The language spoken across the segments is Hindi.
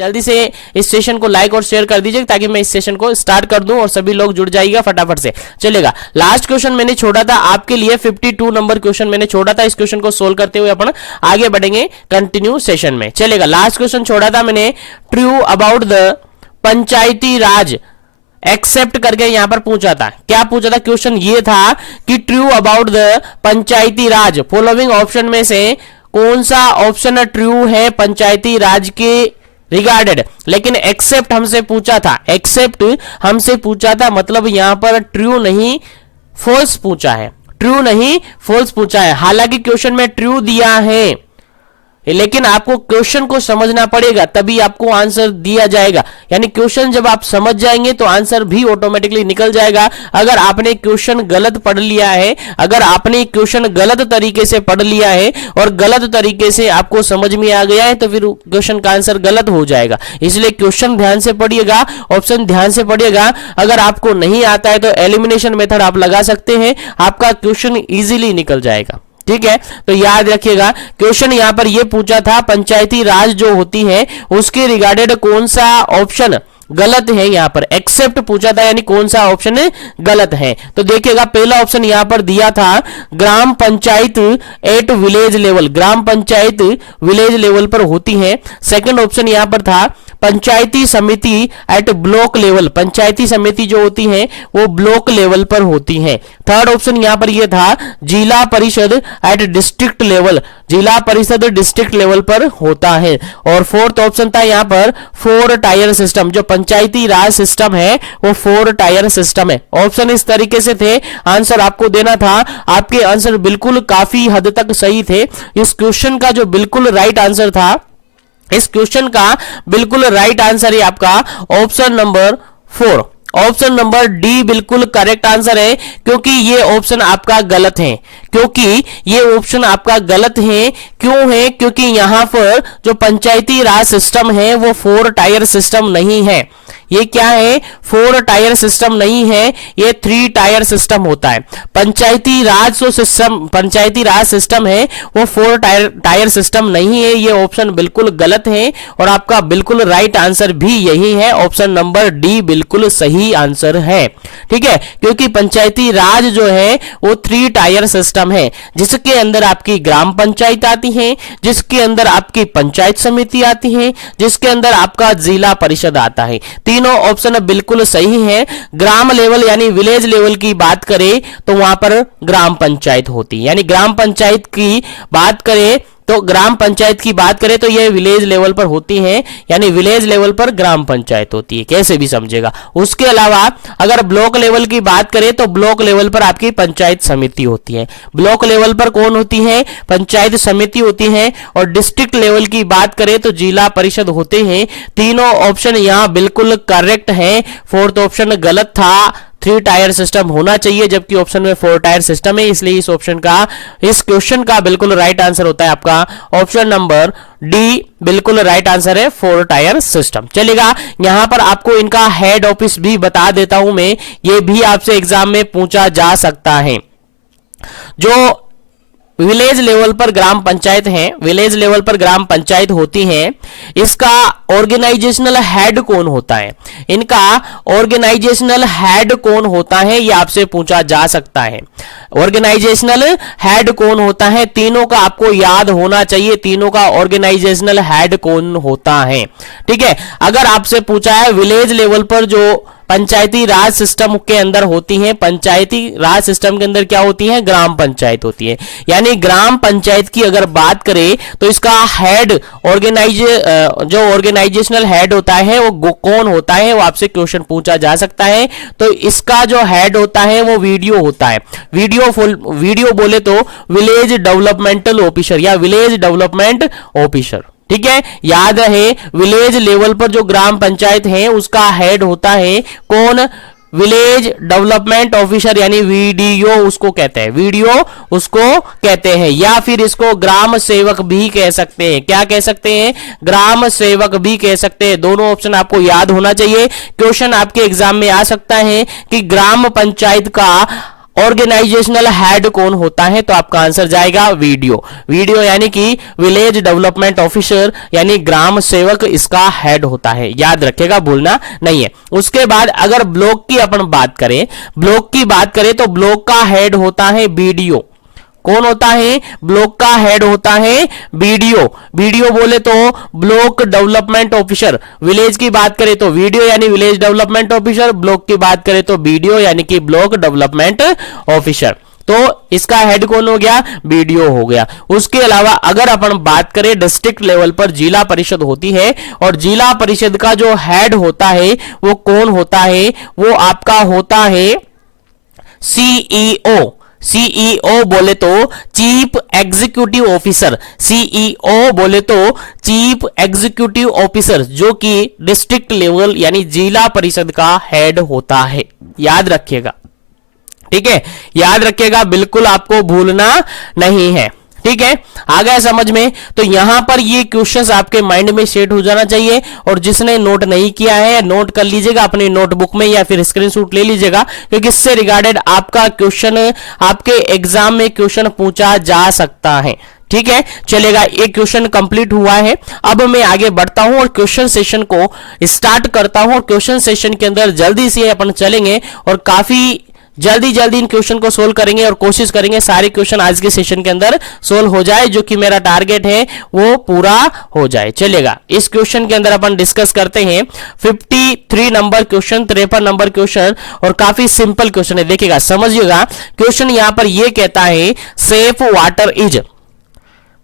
जल्दी से इस सेशन को लाइक और शेयर कर दीजिए ताकि मैं इस सेशन को स्टार्ट कर दूं और सभी लोग जुड़ जाइएगा फटाफट से। चलेगा, लास्ट क्वेश्चन मैंने छोड़ा था आपके लिए, 52 नंबर क्वेश्चन मैंने छोड़ा था। इस क्वेश्चन को सोल्व करते हुए अपन आगे बढ़ेंगे कंटिन्यू सेशन में। चलेगा, लास्ट क्वेश्चन छोड़ा था मैंने, true about the panchayati raj except करके यहां पर पूछा था। क्या पूछा था? क्वेश्चन ये था कि true about the panchayati Raj, following option में से कौन सा ऑप्शन ट्रू है पंचायती राज के रिगार्डेड। लेकिन एक्सेप्ट हमसे पूछा था, एक्सेप्ट हमसे पूछा था, मतलब यहां पर ट्रू नहीं फॉल्स पूछा है, ट्रू नहीं फॉल्स पूछा है। हालांकि क्वेश्चन में ट्रू दिया है, लेकिन आपको क्वेश्चन को समझना पड़ेगा तभी आपको आंसर दिया जाएगा। यानी क्वेश्चन जब आप समझ जाएंगे तो आंसर भी ऑटोमेटिकली निकल जाएगा। अगर आपने क्वेश्चन गलत पढ़ लिया है, अगर आपने क्वेश्चन गलत तरीके से पढ़ लिया है और गलत तरीके से आपको समझ में आ गया है तो फिर क्वेश्चन का आंसर गलत हो जाएगा। इसलिए क्वेश्चन ध्यान से पढ़िएगा, ऑप्शन ध्यान से पढ़िएगा। अगर आपको नहीं आता है तो एलिमिनेशन मेथड आप लगा सकते हैं, आपका क्वेश्चन इजीली निकल जाएगा। ठीक है, तो याद रखिएगा क्वेश्चन यहां पर यह पूछा था पंचायती राज जो होती है उसके रिगार्डेड कौन सा ऑप्शन गलत है। यहां पर एक्सेप्ट पूछा था, यानी कौन सा ऑप्शन गलत है। तो देखिएगा, पहला ऑप्शन यहां पर दिया था gram panchayat at village level, gram panchayat village level पर होती है। सेकंड ऑप्शन यहां पर था पंचायती समिति एट ब्लॉक लेवल, पंचायती समिति जो होती है वो ब्लॉक लेवल पर होती है। थर्ड ऑप्शन यहां पर यह था जिला परिषद एट डिस्ट्रिक्ट लेवल, जिला परिषद डिस्ट्रिक्ट लेवल पर होता है। और फोर्थ ऑप्शन था यहां पर 4 टायर सिस्टम, जो पंचायती राज सिस्टम है वो 4 टायर सिस्टम है। ऑप्शन इस तरीके से थे, आंसर आपको देना था। आपके आंसर बिल्कुल काफी हद तक सही थे। इस क्वेश्चन का जो बिल्कुल राइट आंसर था, इस क्वेश्चन का बिल्कुल राइट आंसर है आपका option number 4, option number D बिल्कुल करेक्ट आंसर है। क्योंकि ये ऑप्शन आपका गलत है, क्योंकि ये ऑप्शन आपका गलत है। क्यों है? क्योंकि यहां पर जो पंचायती राज सिस्टम है वो 4 टायर सिस्टम नहीं है। ये क्या है? 4 टायर सिस्टम नहीं है, ये 3 टायर सिस्टम होता है। पंचायती राज जो सिस्टम, पंचायती राज सिस्टम है वो 4 टायर सिस्टम नहीं है। ये ऑप्शन बिल्कुल गलत है और आपका बिल्कुल राइट आंसर भी यही है, ऑप्शन नंबर डी बिल्कुल सही आंसर है। ठीक है, क्योंकि पंचायती राज जो है वो 3 टायर सिस्टम है, जिसके अंदर आपकी ग्राम पंचायत आती है, जिसके अंदर आपकी पंचायत समिति आती है, जिसके अंदर आपका जिला परिषद आता है। तीनों ऑप्शन बिल्कुल सही है। ग्राम लेवल यानी विलेज लेवल की बात करें तो वहां पर ग्राम पंचायत होती है, यानी ग्राम पंचायत की बात करें तो ग्राम पंचायत की बात करें तो यह विलेज लेवल पर होती है, यानी विलेज लेवल पर ग्राम पंचायत होती है, कैसे भी समझेगा। उसके अलावा अगर ब्लॉक लेवल की बात करें तो ब्लॉक लेवल पर आपकी पंचायत समिति होती है। ब्लॉक लेवल पर कौन होती है? पंचायत समिति होती है। और डिस्ट्रिक्ट लेवल की बात करें तो जिला परिषद होते हैं। तीनों ऑप्शन यहां बिल्कुल करेक्ट है, फोर्थ ऑप्शन गलत था। 3 टायर सिस्टम होना चाहिए जबकि ऑप्शन में 4 टायर सिस्टम है, इसलिए इस ऑप्शन का, इस क्वेश्चन का बिल्कुल राइट आंसर होता है आपका ऑप्शन नंबर डी, बिल्कुल राइट आंसर है 4 टायर सिस्टम। चलेगा, यहां पर आपको इनका हेड ऑफिस भी बता देता हूं मैं, ये भी आपसे एग्जाम में पूछा जा सकता है। जो विलेज लेवल पर ग्राम पंचायत है, विलेज लेवल पर ग्राम पंचायत होती है, इसका ऑर्गेनाइजेशनल हेड कौन होता है? इनका ऑर्गेनाइजेशनल हेड कौन होता है ये आपसे पूछा जा सकता है। ऑर्गेनाइजेशनल हेड कौन होता है? तीनों का आपको याद होना चाहिए, तीनों का ऑर्गेनाइजेशनल हेड कौन होता है। ठीक है, अगर आपसे पूछा है विलेज लेवल पर जो पंचायती राज सिस्टम के अंदर होती है, पंचायती राज सिस्टम के अंदर क्या होती है? ग्राम पंचायत होती है। यानी ग्राम पंचायत की अगर बात करें तो इसका हेड जो ऑर्गेनाइजेशनल हेड होता है वो कौन होता है, वो आपसे क्वेश्चन पूछा जा सकता है। तो इसका जो हेड होता है वो वीडियो होता है। वीडियो बोले तो विलेज डेवलपमेंटल ऑफिसर या विलेज डेवलपमेंट ऑफिसर। ठीक है, याद रहे विलेज लेवल पर जो ग्राम पंचायत है उसका हेड होता है कौन? विलेज डेवलपमेंट ऑफिसर, यानी वीडीओ उसको कहते हैं, वीडियो उसको कहते हैं, या फिर इसको ग्राम सेवक भी कह सकते हैं। क्या कह सकते हैं? ग्राम सेवक भी कह सकते हैं। दोनों ऑप्शन आपको याद होना चाहिए। क्वेश्चन आपके एग्जाम में आ सकता है कि ग्राम पंचायत का ऑर्गेनाइजेशनल हेड कौन होता है? तो आपका आंसर जाएगा वीडियो। वीडियो यानी कि विलेज डेवलपमेंट ऑफिसर यानी ग्राम सेवक इसका हेड होता है, याद रखिएगा, भूलना नहीं है। उसके बाद अगर ब्लॉक की अपन बात करें, ब्लॉक की बात करें तो ब्लॉक का हेड होता है बीडीओ। कौन होता है? ब्लॉक का हेड होता है बीडीओ। बीडीओ बोले तो ब्लॉक डेवलपमेंट ऑफिसर। विलेज की बात करें तो वीडियो यानी विलेज डेवलपमेंट ऑफिसर, ब्लॉक की बात करें तो बीडीओ यानी कि ब्लॉक डेवलपमेंट ऑफिसर। तो इसका हेड कौन हो गया? बीडीओ हो गया। उसके अलावा अगर अपन बात करें डिस्ट्रिक्ट लेवल पर जिला परिषद होती है, और जिला परिषद का जो हेड होता है वो कौन होता है? वो आपका होता है सीईओ। सीईओ बोले तो चीफ एग्जीक्यूटिव ऑफिसर। सीईओ बोले तो चीफ एग्जीक्यूटिव ऑफिसर, जो कि डिस्ट्रिक्ट लेवल यानी जिला परिषद का हेड होता है, याद रखिएगा। ठीक है, याद रखिएगा, बिल्कुल आपको भूलना नहीं है। ठीक है, आ गया समझ में? तो यहां पर ये क्वेश्चंस आपके माइंड में सेट हो जाना चाहिए, और जिसने नोट नहीं किया है नोट कर लीजिएगा अपनी नोटबुक में या फिर स्क्रीनशॉट ले लीजिएगा, क्योंकि इससे रिगार्डेड आपका क्वेश्चन आपके एग्जाम में क्वेश्चन पूछा जा सकता है। ठीक है, चलेगा, एक क्वेश्चन कंप्लीट हुआ है। अब मैं आगे बढ़ता हूं और क्वेश्चन सेशन को स्टार्ट करता हूं, और क्वेश्चन सेशन के अंदर जल्दी से अपन चलेंगे और काफी जल्दी इन क्वेश्चन को सोल्व करेंगे, और कोशिश करेंगे सारे क्वेश्चन आज के सेशन के अंदर सोल्व हो जाए, जो कि मेरा टारगेट है वो पूरा हो जाए। चलेगा, इस क्वेश्चन के अंदर अपन डिस्कस करते हैं 53 नंबर क्वेश्चन, 53 नंबर क्वेश्चन, और काफी सिंपल क्वेश्चन है। देखिएगा, समझिएगा, क्वेश्चन यहां पर ये कहता है safe water is.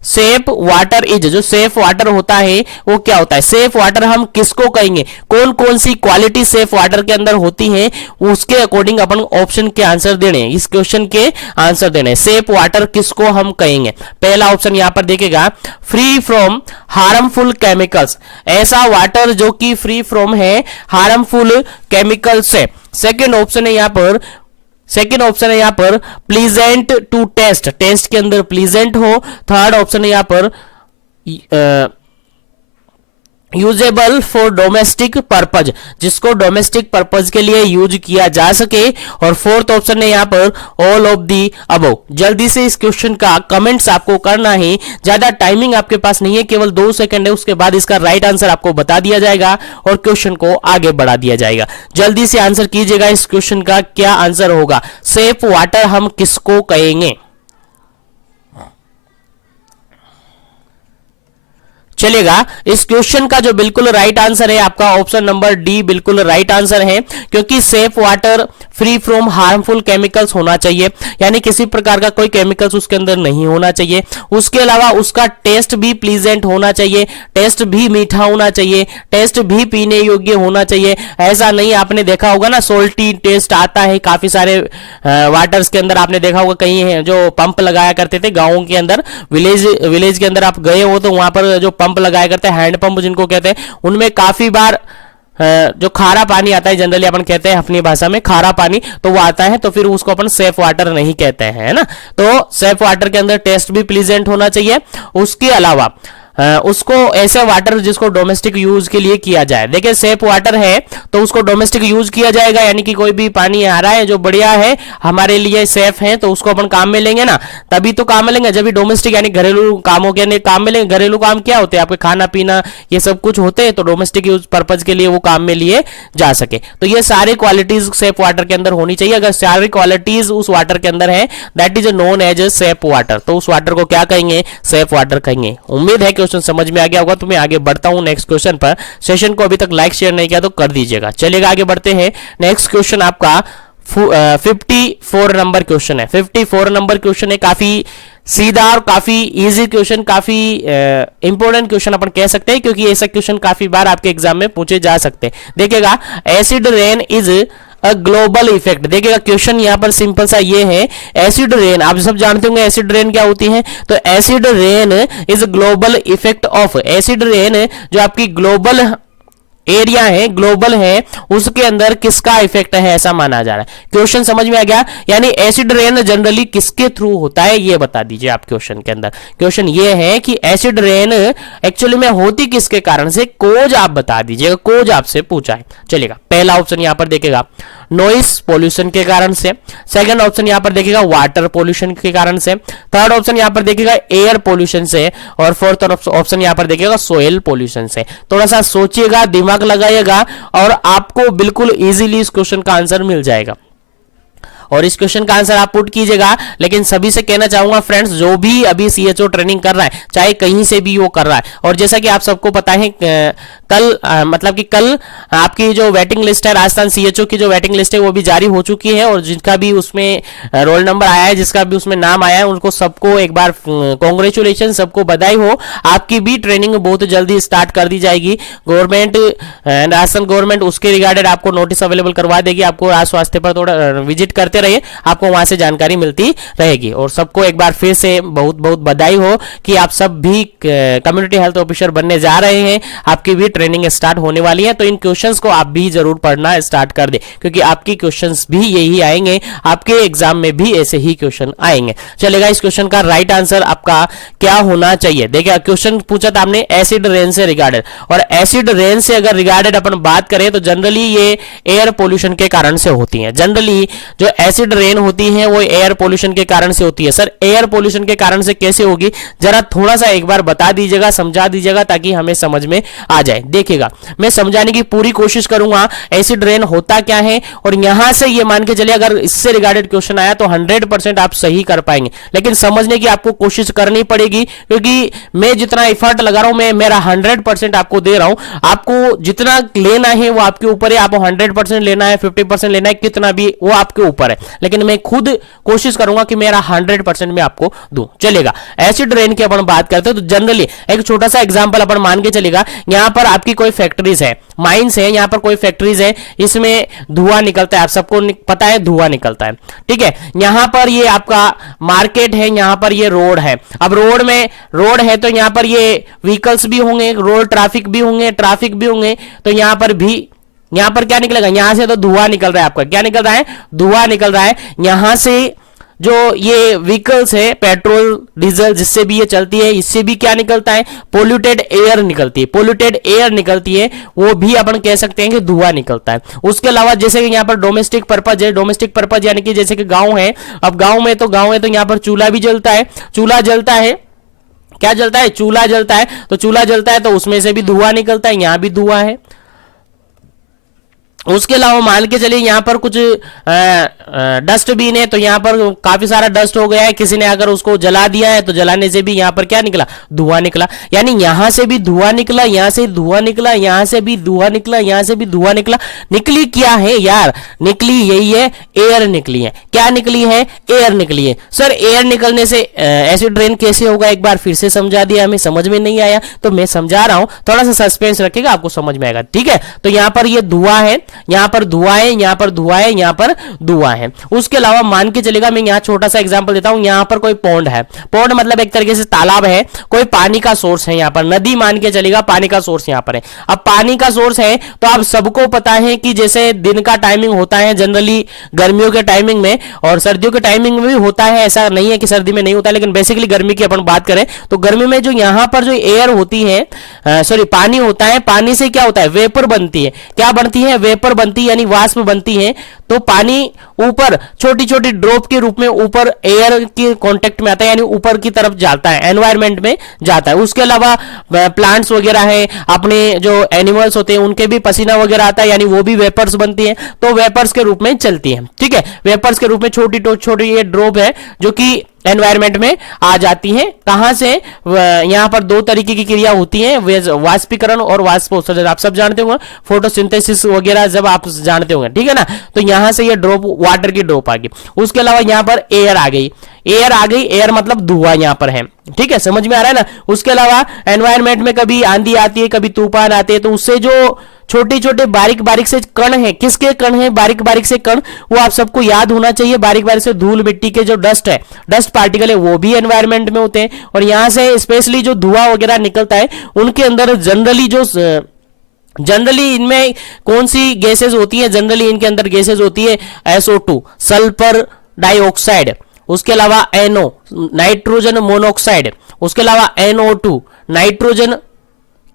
Safe water is, जो सेफ वाटर होता है वो क्या होता है? सेफ वाटर हम किसको कहेंगे? कौन कौन सी क्वालिटी सेफ वाटर के अंदर होती है, उसके अकॉर्डिंग अपन ऑप्शन के आंसर देने, इस क्वेश्चन के आंसर देने। सेफ वाटर किसको हम कहेंगे? पहला ऑप्शन यहां पर देखेगा, फ्री फ्रॉम हार्मफुल केमिकल्स, ऐसा वाटर जो कि फ्री फ्रॉम है हार्मफुल केमिकल्स से। सेकेंड ऑप्शन है यहां पर प्लीजेंट टू टेस्ट, टेस्ट के अंदर प्लीजेंट हो। थर्ड ऑप्शन है यहां पर यूजेबल फॉर डोमेस्टिक पर्पज, जिसको डोमेस्टिक पर्पज के लिए यूज किया जा सके। और फोर्थ ऑप्शन है यहां पर ऑल ऑफ दी अबव। जल्दी से इस क्वेश्चन का कमेंट्स आपको करना है, ज्यादा टाइमिंग आपके पास नहीं है, केवल 2 सेकंड है, उसके बाद इसका राइट आंसर आपको बता दिया जाएगा और क्वेश्चन को आगे बढ़ा दिया जाएगा। जल्दी से आंसर कीजिएगा, इस क्वेश्चन का क्या आंसर होगा? सेफ वाटर हम किसको कहेंगे? चलेगा, इस क्वेश्चन का जो बिल्कुल राइट आंसर है आपका ऑप्शन नंबर डी बिल्कुल राइट आंसर है, क्योंकि safe water free from harmful chemicals होना चाहिए, यानी किसी प्रकार का कोई केमिकल्स उसके अंदर नहीं होना चाहिए। उसके अलावा उसका टेस्ट भी प्लीजेंट होना चाहिए, टेस्ट भी मीठा होना चाहिए, टेस्ट भी पीने योग्य होना चाहिए। ऐसा नहीं, आपने देखा होगा ना सोल्टी टेस्ट आता है काफी सारे वाटर्स के अंदर, आपने देखा होगा कहीं है जो पंप लगाया करते थे गाँव के अंदर, विलेज के अंदर आप गए हो तो वहां पर जो पंप लगाया करते हैं, हैंड पंप जिनको कहते हैं, उनमें काफी बार जो खारा पानी आता है, जनरली अपन कहते हैं अपनी भाषा में खारा पानी, तो वो आता है, तो फिर उसको अपन सेफ वाटर नहीं कहते हैं, है ना। तो सेफ वाटर के अंदर टेस्ट भी प्लीजेंट होना चाहिए। उसके अलावा उसको ऐसे वाटर जिसको डोमेस्टिक यूज के लिए किया जाए। देखिए, सेफ वाटर है तो उसको डोमेस्टिक यूज किया जाएगा, यानी कि कोई भी पानी आ रहा है जो बढ़िया है, हमारे लिए सेफ है, तो उसको अपन काम में लेंगे ना, तभी तो काम में लेंगे जब भी डोमेस्टिक यानी घरेलू कामों के काम में लेंगे। घरेलू काम क्या होते हैं? आपके खाना पीना ये सब कुछ होते हैं, तो डोमेस्टिक यूज पर्पज के लिए वो काम में लिए जा सके। तो ये सारी क्वालिटीज सेफ वाटर के अंदर होनी चाहिए। अगर सारी क्वालिटीज उस वाटर के अंदर है, that is known as safe water, तो उस वाटर को क्या कहेंगे? सेफ वाटर कहेंगे। उम्मीद है कि समझ में आ गया होगा। तो मैं आगे बढ़ता हूं नेक्स्ट क्वेश्चन पर। सेशन को अभी तक लाइक शेयर नहीं किया तो कर दीजिएगा। चलेगा, आगे बढ़ते हैं। नेक्स्ट क्वेश्चन आपका 54 नंबर क्वेश्चन है। 54 नंबर क्वेश्चन है, काफी सीधा और काफी इजी क्वेश्चन, काफी इंपॉर्टेंट क्वेश्चन अपन कह सकते हैं, क्योंकि ऐसा क्वेश्चन काफी बार आपके एग्जाम में पूछे जा सकते हैं। देखिएगा, acid rain is a global effect. देखिएगा, क्वेश्चन यहां पर सिंपल सा ये है, एसिड रेन, आप सब जानते होंगे एसिड रेन क्या होती है। तो acid rain is global effect of, acid rain जो आपकी ग्लोबल एरिया है, ग्लोबल है, उसके अंदर किसका इफेक्ट है ऐसा माना जा रहा है। क्वेश्चन समझ में आ गया? यानी एसिड रेन जनरली किसके थ्रू होता है ये बता दीजिए आप क्वेश्चन के अंदर। क्वेश्चन ये है कि एसिड रेन एक्चुअली में होती किसके कारण से, कोज आप बता दीजिएगा, कोज आपसे पूछा है। चलेगा, पहला ऑप्शन यहां पर देखेगा नॉइस पोल्यूशन के कारण से, सेकंड ऑप्शन यहाँ पर देखिएगा वाटर पोल्यूशन के कारण से, थर्ड ऑप्शन यहाँ पर देखिएगा एयर पोल्यूशन से, और फोर्थ ऑप्शन यहाँ पर देखिएगा सोयल पोल्यूशन से। थोड़ा सा सोचिएगा, दिमाग लगाइएगा और आपको बिल्कुल इजीली इस क्वेश्चन का आंसर मिल जाएगा। और इस क्वेश्चन का आंसर आप पुट कीजिएगा। लेकिन सभी से कहना चाहूंगा फ्रेंड्स, जो भी अभी सीएचओ ट्रेनिंग कर रहा है, चाहे कहीं से भी वो कर रहा है, और जैसा कि आप सबको पता है कल मतलब कि कल आपकी जो वेटिंग लिस्ट है, राजस्थान सीएचओ की जो वेटिंग लिस्ट है वो भी जारी हो चुकी है, और जिनका भी उसमें रोल नंबर आया है, जिसका भी उसमें नाम आया है, उनको सबको एक बार कॉन्ग्रेचुलेशन, सबको बधाई हो। आपकी भी ट्रेनिंग बहुत जल्दी स्टार्ट कर दी जाएगी। गवर्नमेंट, राजस्थान गवर्नमेंट उसके रिगार्डेड आपको नोटिस अवेलेबल करवा देगी। आपको राज स्वास्थ्य पर थोड़ा विजिट करते रहिए, आपको वहां से जानकारी मिलती रहेगी। और सबको एक बार फिर से बहुत बहुत बधाई हो कि आप सब भी कम्युनिटी हेल्थ ऑफिसर बनने जा रहे हैं। आपकी भी ट्रेनिंग स्टार्ट होने वाली है, तो इन क्वेश्चंस को आप भी जरूर पढ़ना स्टार्ट कर दे, क्योंकि आपकी क्वेश्चंस भी यही आएंगे, आपके एग्जाम में भी ऐसे ही क्वेश्चन आएंगे। चलेगा, इस क्वेश्चन का राइट आंसर आपका क्या होना चाहिए? देखिए, क्वेश्चन पूछा था आपने एसिड रेन से रिगार्डेड, और एसिड रेन से अगर रिगार्डेड अपन बात करें तो जनरली ये एयर पोल्यूशन के कारण से होती है। जनरली जो एसिड रेन होती है वो एयर पोल्यूशन के कारण से होती है। सर, एयर पोल्यूशन के कारण से कैसे होगी, जरा थोड़ा सा एक बार बता दीजिएगा, समझा दीजिएगा, ताकि हमें समझ में आ जाए। देखिएगा, मैं समझाने की पूरी कोशिश करूंगा एसिड रेन होता क्या है, और यहां से ये मान के चलिए अगर इससे रिगार्डेड क्वेश्चन आया तो 100% आप सही कर पाएंगे। लेकिन समझने की आपको कोशिश करनी पड़ेगी, क्योंकि मैं जितना एफर्ट लगा रहा हूं, मैं मेरा 100% आपको दे रहा हूं। आपको जितना लेना है वो आपके ऊपर है, आपको 100% लेना है, 50% लेना है, कितना भी वो आपके ऊपर है। लेकिन मैं खुद कोशिश करूंगा कि मेरा 100% में आपको दूं। चलेगा, एसिड रेन की अपन बात करते हैं तो जनरली एक छोटा सा एग्जांपल अपन मान के चलेगा। यहां पर आपकी कोई फैक्ट्रीज है, माइंस है, यहां पर कोई फैक्ट्रीज है, इसमें धुआं निकलता है, आप सबको पता है धुआं निकलता है, ठीक है। यहां पर ये आपका मार्केट है, यहां पर ये रोड है। अब रोड है तो यहां पर ये व्हीकल्स भी होंगे, रोड ट्रैफिक भी होंगे, तो यहां पर क्या निकलेगा, यहां से तो धुआं निकल रहा है। आपका क्या निकल रहा है? धुआं निकल रहा है। यहां से जो ये व्हीकल्स है, पेट्रोल डीजल जिससे भी ये चलती है, इससे भी क्या निकलता है? पोल्यूटेड एयर निकलती है, वो भी अपन कह सकते हैं कि धुआं निकलता है। उसके अलावा जैसे कि यहाँ पर डोमेस्टिक पर्पज यानी कि जैसे कि गांव है, अब गांव में तो यहाँ पर चूल्हा भी जलता है, क्या जलता है? चूल्हा जलता है, तो उसमें से भी धुआं निकलता है, यहां भी धुआं है। उसके अलावा मान के चलिए यहाँ पर कुछ डस्टबिन है, तो यहाँ पर काफी सारा डस्ट हो गया है, किसी ने अगर उसको जला दिया है तो जलाने से भी यहाँ पर क्या निकला? धुआं निकला। यानी यहां से भी धुआं निकला, यहां से धुआं निकला, यहां से भी धुआं निकला, यहां से भी धुआं निकला। निकली क्या है यार? निकली यही है, एयर निकली है। क्या निकली है? एयर निकली है। सर, एयर निकलने से एसिड रेन कैसे होगा? एक बार फिर से समझा दिया, हमें समझ में नहीं आया तो मैं समझा रहा हूं, थोड़ा सा सस्पेंस रखिएगा, आपको समझ में आएगा, ठीक है। तो यहाँ पर ये धुआं है, यहां पर धुआं है, यहां पर धुआं है, यहां पर धुआं है। उसके अलावा मान के चलेगा, मैं यहां छोटा सा एग्जांपल देता हूं। यहां पर कोई पॉन्ड है, पॉन्ड मतलब एक तरीके से तालाब है, कोई पानी का सोर्स है, यहां पर नदी मान के चलेगा, पानी का सोर्स यहां पर है। अब पानी का सोर्स है तो आप सबको पता है कि जैसे दिन का टाइमिंग होता है जनरली गर्मियों के टाइमिंग में, और सर्दियों के टाइमिंग में भी होता है, ऐसा नहीं है कि सर्दी में नहीं होता, लेकिन बेसिकली गर्मी की अपन बात करें तो गर्मी में जो यहां पर जो एयर होती है, पानी होता है, पानी से क्या होता है? वेपर बनती है। क्या बनती है? वेपर बनती है, यानी वाष्प बनती है। तो पानी ऊपर छोटी छोटी ड्रॉप के रूप में ऊपर एयर के कांटेक्ट में आता है, यानी ऊपर की तरफ जाता है, एनवायरनमेंट में जाता है। उसके अलावा प्लांट्स वगैरह है, अपने जो एनिमल्स होते हैं उनके भी पसीना वगैरह आता है, यानी वो भी वेपर्स बनती है, तो वेपर्स के रूप में चलती है, ठीक है। वेपर्स के रूप में छोटी छोटी ये ड्रॉप है जो कि एनवायरनमेंट में आ जाती है। कहां से? यहां पर दो तरीके की क्रिया होती है, वाष्पीकरण और वाष्पोत्सर्जन। आप सब जानते होंगे, फोटोसिंथेसिस वगैरह जब आप जानते होंगे, ठीक है ना। तो यहां से ये ड्रॉप, वाटर की ड्रॉप आ गई। उसके अलावा यहां पर एयर आ गई, एयर मतलब धुआं यहां पर है, ठीक है, समझ में आ रहा है ना। उसके अलावा एनवायरनमेंट में कभी आंधी आती है, कभी तूफान आते हैं, तो उससे जो छोटे छोटे बारीक से कण है, किसके कण है? बारीक से कण, वो आप सबको याद होना चाहिए। बारीक से धूल मिट्टी के जो डस्ट है, डस्ट पार्टिकल है, वो भी एनवायरनमेंट में होते हैं। और यहां से स्पेशली जो धुआं वगैरह निकलता है, उनके अंदर जनरली इनमें कौन सी गैसेज होती है? जनरली इनके अंदर गैसेज होती है SO2, सल्फर डाइऑक्साइड, उसके अलावा NO, नाइट्रोजन मोनोऑक्साइड, उसके अलावा NO2, नाइट्रोजन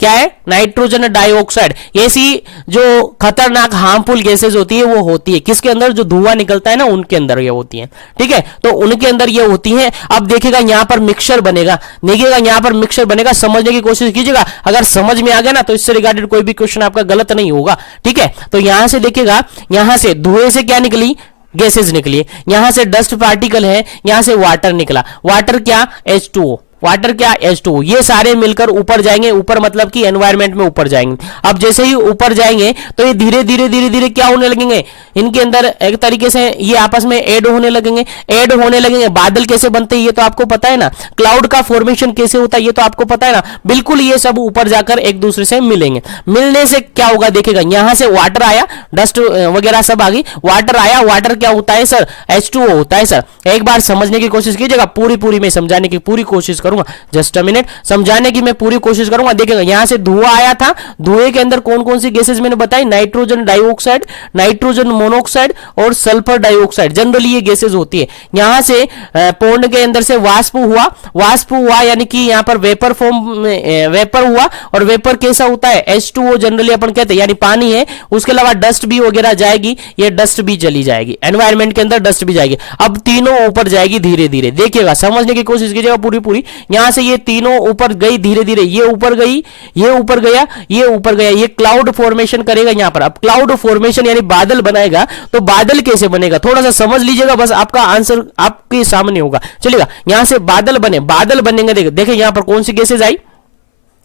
क्या है, नाइट्रोजन डाइऑक्साइड। ऐसी जो खतरनाक हार्मफुल गैसेज होती है वो होती है किसके अंदर, जो धुआं निकलता है ना उनके अंदर ये होती है, ठीक है, तो उनके अंदर ये होती है। अब देखिएगा यहां पर मिक्सचर बनेगा, देखिएगा यहां पर मिक्सचर बनेगा, समझने की कोशिश कीजिएगा। अगर समझ में आ गया ना तो इससे रिगार्डेड कोई भी क्वेश्चन आपका गलत नहीं होगा, ठीक है। तो यहां से देखिएगा, यहां से धुएं से क्या निकली, गैसेज निकली, यहां से डस्ट पार्टिकल है, यहां से वाटर निकला, वाटर क्या, H2O, वाटर क्या, H2O, ये सारे मिलकर ऊपर जाएंगे, ऊपर मतलब कि एनवायरमेंट में ऊपर जाएंगे। अब जैसे ही ऊपर जाएंगे तो ये धीरे धीरे धीरे धीरे क्या होने लगेंगे, इनके अंदर एक तरीके से ये आपस में ऐड होने लगेंगे, ऐड होने लगेंगे। बादल कैसे बनते हैं ये तो आपको पता है ना, क्लाउड का फॉर्मेशन कैसे होता है ये तो आपको पता है ना, बिल्कुल ये सब ऊपर जाकर एक दूसरे से मिलेंगे। मिलने से क्या होगा, देखेगा यहां से वाटर आया, डस्ट वगैरह सब आ गई, वाटर आया, वाटर क्या होता है सर, H2O होता है सर। एक बार समझने की कोशिश कीजिएगा, पूरी पूरी मैं समझाने की पूरी कोशिश करूंगा, जस्ट अ मिनट, समझाने की मैं पूरी कोशिश करूंगा। देखिएगा यहां से धुआं आया था, धुएं के अंदर कौन कौन सी गैसेज मैंने बताई, नाइट्रोजन डाइऑक्साइड, नाइट्रोजन मोनोऑक्साइड और सल्फर डाइऑक्साइड, जनरली ये गैसेज होती है। यहां से पौंड के अंदर से वाष्प हुआ, वाष्प हुआ यानी कि यहां पर वेपर फॉर्म में वेपर हुआ, और वेपर कैसा होता है, H2O जनरली अपन कहते हैं, यानी पानी है। उसके अलावा डस्ट भी वगैरह जाएगी, ये डस्ट भी चली जाएगी, एनवायरमेंट के अंदर डस्ट भी जाएगी। अब तीनों ऊपर जाएगी धीरे धीरे, देखिएगा समझने की कोशिश कीजिएगा पूरी पूरी। यहां से ये तीनों ऊपर गई धीरे धीरे, ये ऊपर गई, ये ऊपर गया, ये ऊपर गया, ये क्लाउड फॉर्मेशन करेगा यहां पर। अब क्लाउड फॉर्मेशन यानी बादल बनाएगा, तो बादल कैसे बनेगा थोड़ा सा समझ लीजिएगा, बस आपका आंसर आपके सामने होगा। चलिएगा यहां से बादल बने, बादल बनेंगे, देखिए यहां पर कौन सी गैसेज आई,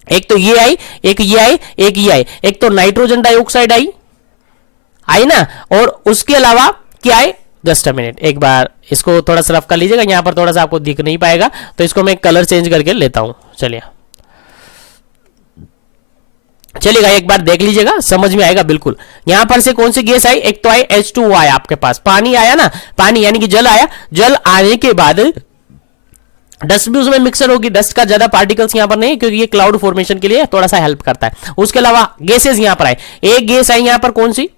एक तो ये आई, एक ये आई, एक ये आई, एक तो नाइट्रोजन डाइऑक्साइड आई ना, और उसके अलावा क्या आई, जस्ट अ मिनट, एक बार इसको थोड़ा सा रफ कर लीजिएगा, यहां पर थोड़ा सा आपको दिख नहीं पाएगा तो इसको मैं कलर चेंज करके लेता हूं। चलिए चलिएगा एक बार देख लीजिएगा, समझ में आएगा बिल्कुल। यहां पर से कौन सी गैस आई, एक तो आई H2O आया आपके पास, पानी आया ना, पानी यानी कि जल आया, जल आने के बाद डस्ट भी उसमें मिक्सर होगी, डस्ट का ज्यादा पार्टिकल्स यहां पर नहीं, क्योंकि ये क्लाउड फॉर्मेशन के लिए थोड़ा सा हेल्प करता है। उसके अलावा गैसेज यहां पर आए, एक गैस आई यहां पर कौन सी,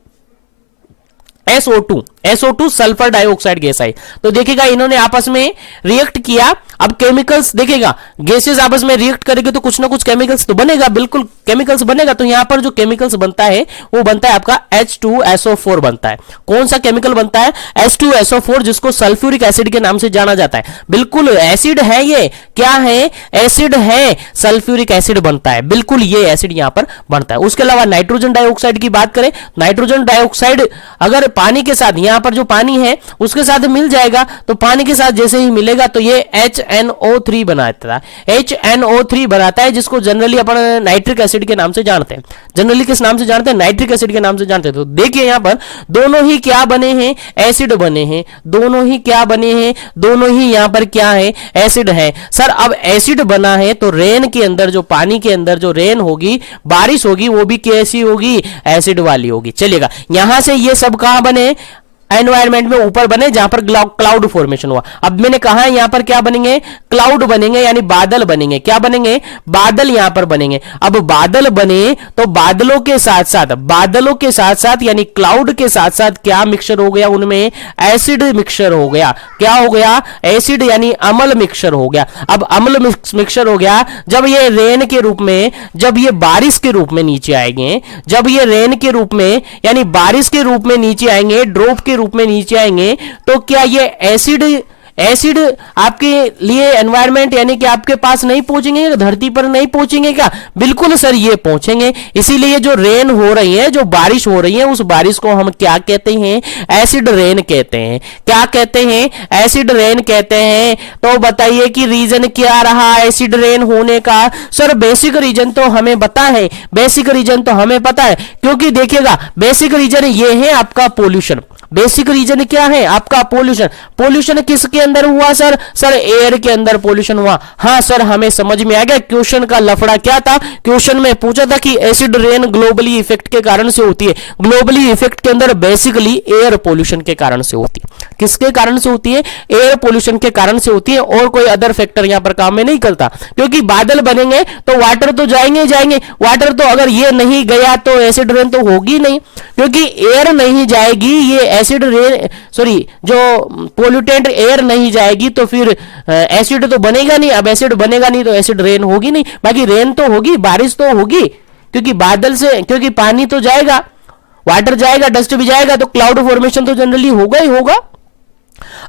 SO2 सल्फर डाइऑक्साइड गैस आई। तो देखिएगा इन्होंने आपस में रिएक्ट किया। अब केमिकल्स देखिएगा, गैसेस आपस में रिएक्ट करेंगे तो कुछ ना कुछ केमिकल्स तो बनेगा, बिल्कुल केमिकल्स बनेगा। तो यहां पर जो केमिकल्स बनता है वो बनता है आपका H2SO4 बनता है। कौन सा केमिकल बनता है, H2SO4, जिसको सल्फ्यूरिक एसिड के नाम से जाना जाता है। बिल्कुल एसिड है, ये क्या है, एसिड है, सल्फ्यूरिक एसिड बनता है, बिल्कुल ये एसिड यहां पर बनता है। उसके अलावा नाइट्रोजन डाइऑक्साइड की बात करें, नाइट्रोजन डाइऑक्साइड अगर पानी के साथ, यहां पर जो पानी है उसके साथ मिल जाएगा, तो पानी के साथ जैसे ही मिलेगा तो ये HNO3 बनाता है, HNO3 बनाता है, जिसको जनरली अपन नाइट्रिक एसिड के नाम से जानते हैं। जनरली किस नाम से जानते हैं, नाइट्रिक एसिड के नाम से जानते हैं। तो देखिए यहां पर दोनों ही क्या बने हैं, एसिड बने हैं, दोनों ही क्या बने हैं, दोनों ही यहां पर क्या है, एसिड है। सर अब एसिड बना है तो रेन के अंदर, जो पानी के अंदर जो रेन होगी, बारिश होगी, वो भी कैसी होगी, एसिड वाली होगी। चलिएगा यहां से ये सब कहां बने, एनवायरमेंट में ऊपर बने, जहां पर क्लाउड फॉर्मेशन हुआ। अब मैंने कहा यहां पर क्या बनेंगे, क्लाउड बनेंगे, यानी बादल बनेंगे। क्या बनेंगे, बादल यहां पर बनेंगे। अब बादल बने तो बादलों के साथ साथ, बादलों के साथ साथ यानी क्लाउड के साथ साथ क्या मिक्सचर हो गया, उनमें एसिड मिक्सचर हो गया। क्या हो गया, एसिड यानी अम्ल मिक्सचर हो गया। अब अम्ल मिक्सचर हो गया, जब ये रेन के रूप में, जब ये बारिश के रूप में नीचे आएंगे, जब ये रेन के रूप में यानी बारिश के रूप में नीचे आएंगे, ड्रॉप के रूप में नीचे आएंगे, तो क्या ये एसिड आपके लिए एनवायरनमेंट यानी कि आपके पास नहीं पहुंचेंगे, धरती पर नहीं पहुंचेंगे क्या, बिल्कुल सर ये पहुंचेंगे। इसीलिए जो रेन हो रही है, जो बारिश हो रही है, उस बारिश को हम क्या कहते हैं, एसिड रेन कहते हैं। क्या कहते हैं, एसिड रेन कहते हैं। तो बताइए कि रीजन क्या रहा एसिड रेन होने का। सर बेसिक रीजन तो हमें पता है, बेसिक रीजन तो हमें पता है, क्योंकि देखिएगा बेसिक रीजन ये है आपका पोल्यूशन। बेसिक रीजन क्या है आपका, पोल्यूशन। पोल्यूशन किसके अंदर हुआ सर, सर एयर के अंदर पोल्यूशन हुआ। हाँ सर हमें समझ में आ गया, क्वेश्चन का लफड़ा क्या था, क्वेश्चन में पूछा था कि एसिड रेन ग्लोबली इफेक्ट के कारण से होती है। ग्लोबली इफेक्ट के अंदर बेसिकली एयर पोल्यूशन के कारण से होती है। किसके कारण से होती है, एयर पोल्यूशन के कारण से होती है, और कोई अदर फैक्टर यहां पर काम में नहीं करता। क्योंकि बादल बनेंगे तो वाटर तो जाएंगे जाएंगे, वाटर तो अगर ये नहीं गया तो एसिड रेन तो होगी नहीं, क्योंकि एयर नहीं जाएगी, ये एसिड रेन, सॉरी जो पोल्यूटेंट एयर नहीं नहीं जाएगी तो फिर एसिड तो बनेगा नहीं। अब एसिड बनेगा नहीं तो एसिड रेन होगी नहीं। बाकी रेन तो होगी, बारिश तो होगी, क्योंकि बादल से, क्योंकि पानी तो जाएगा, वाटर जाएगा, डस्ट भी जाएगा, तो क्लाउड फॉर्मेशन तो जनरली होगा ही होगा।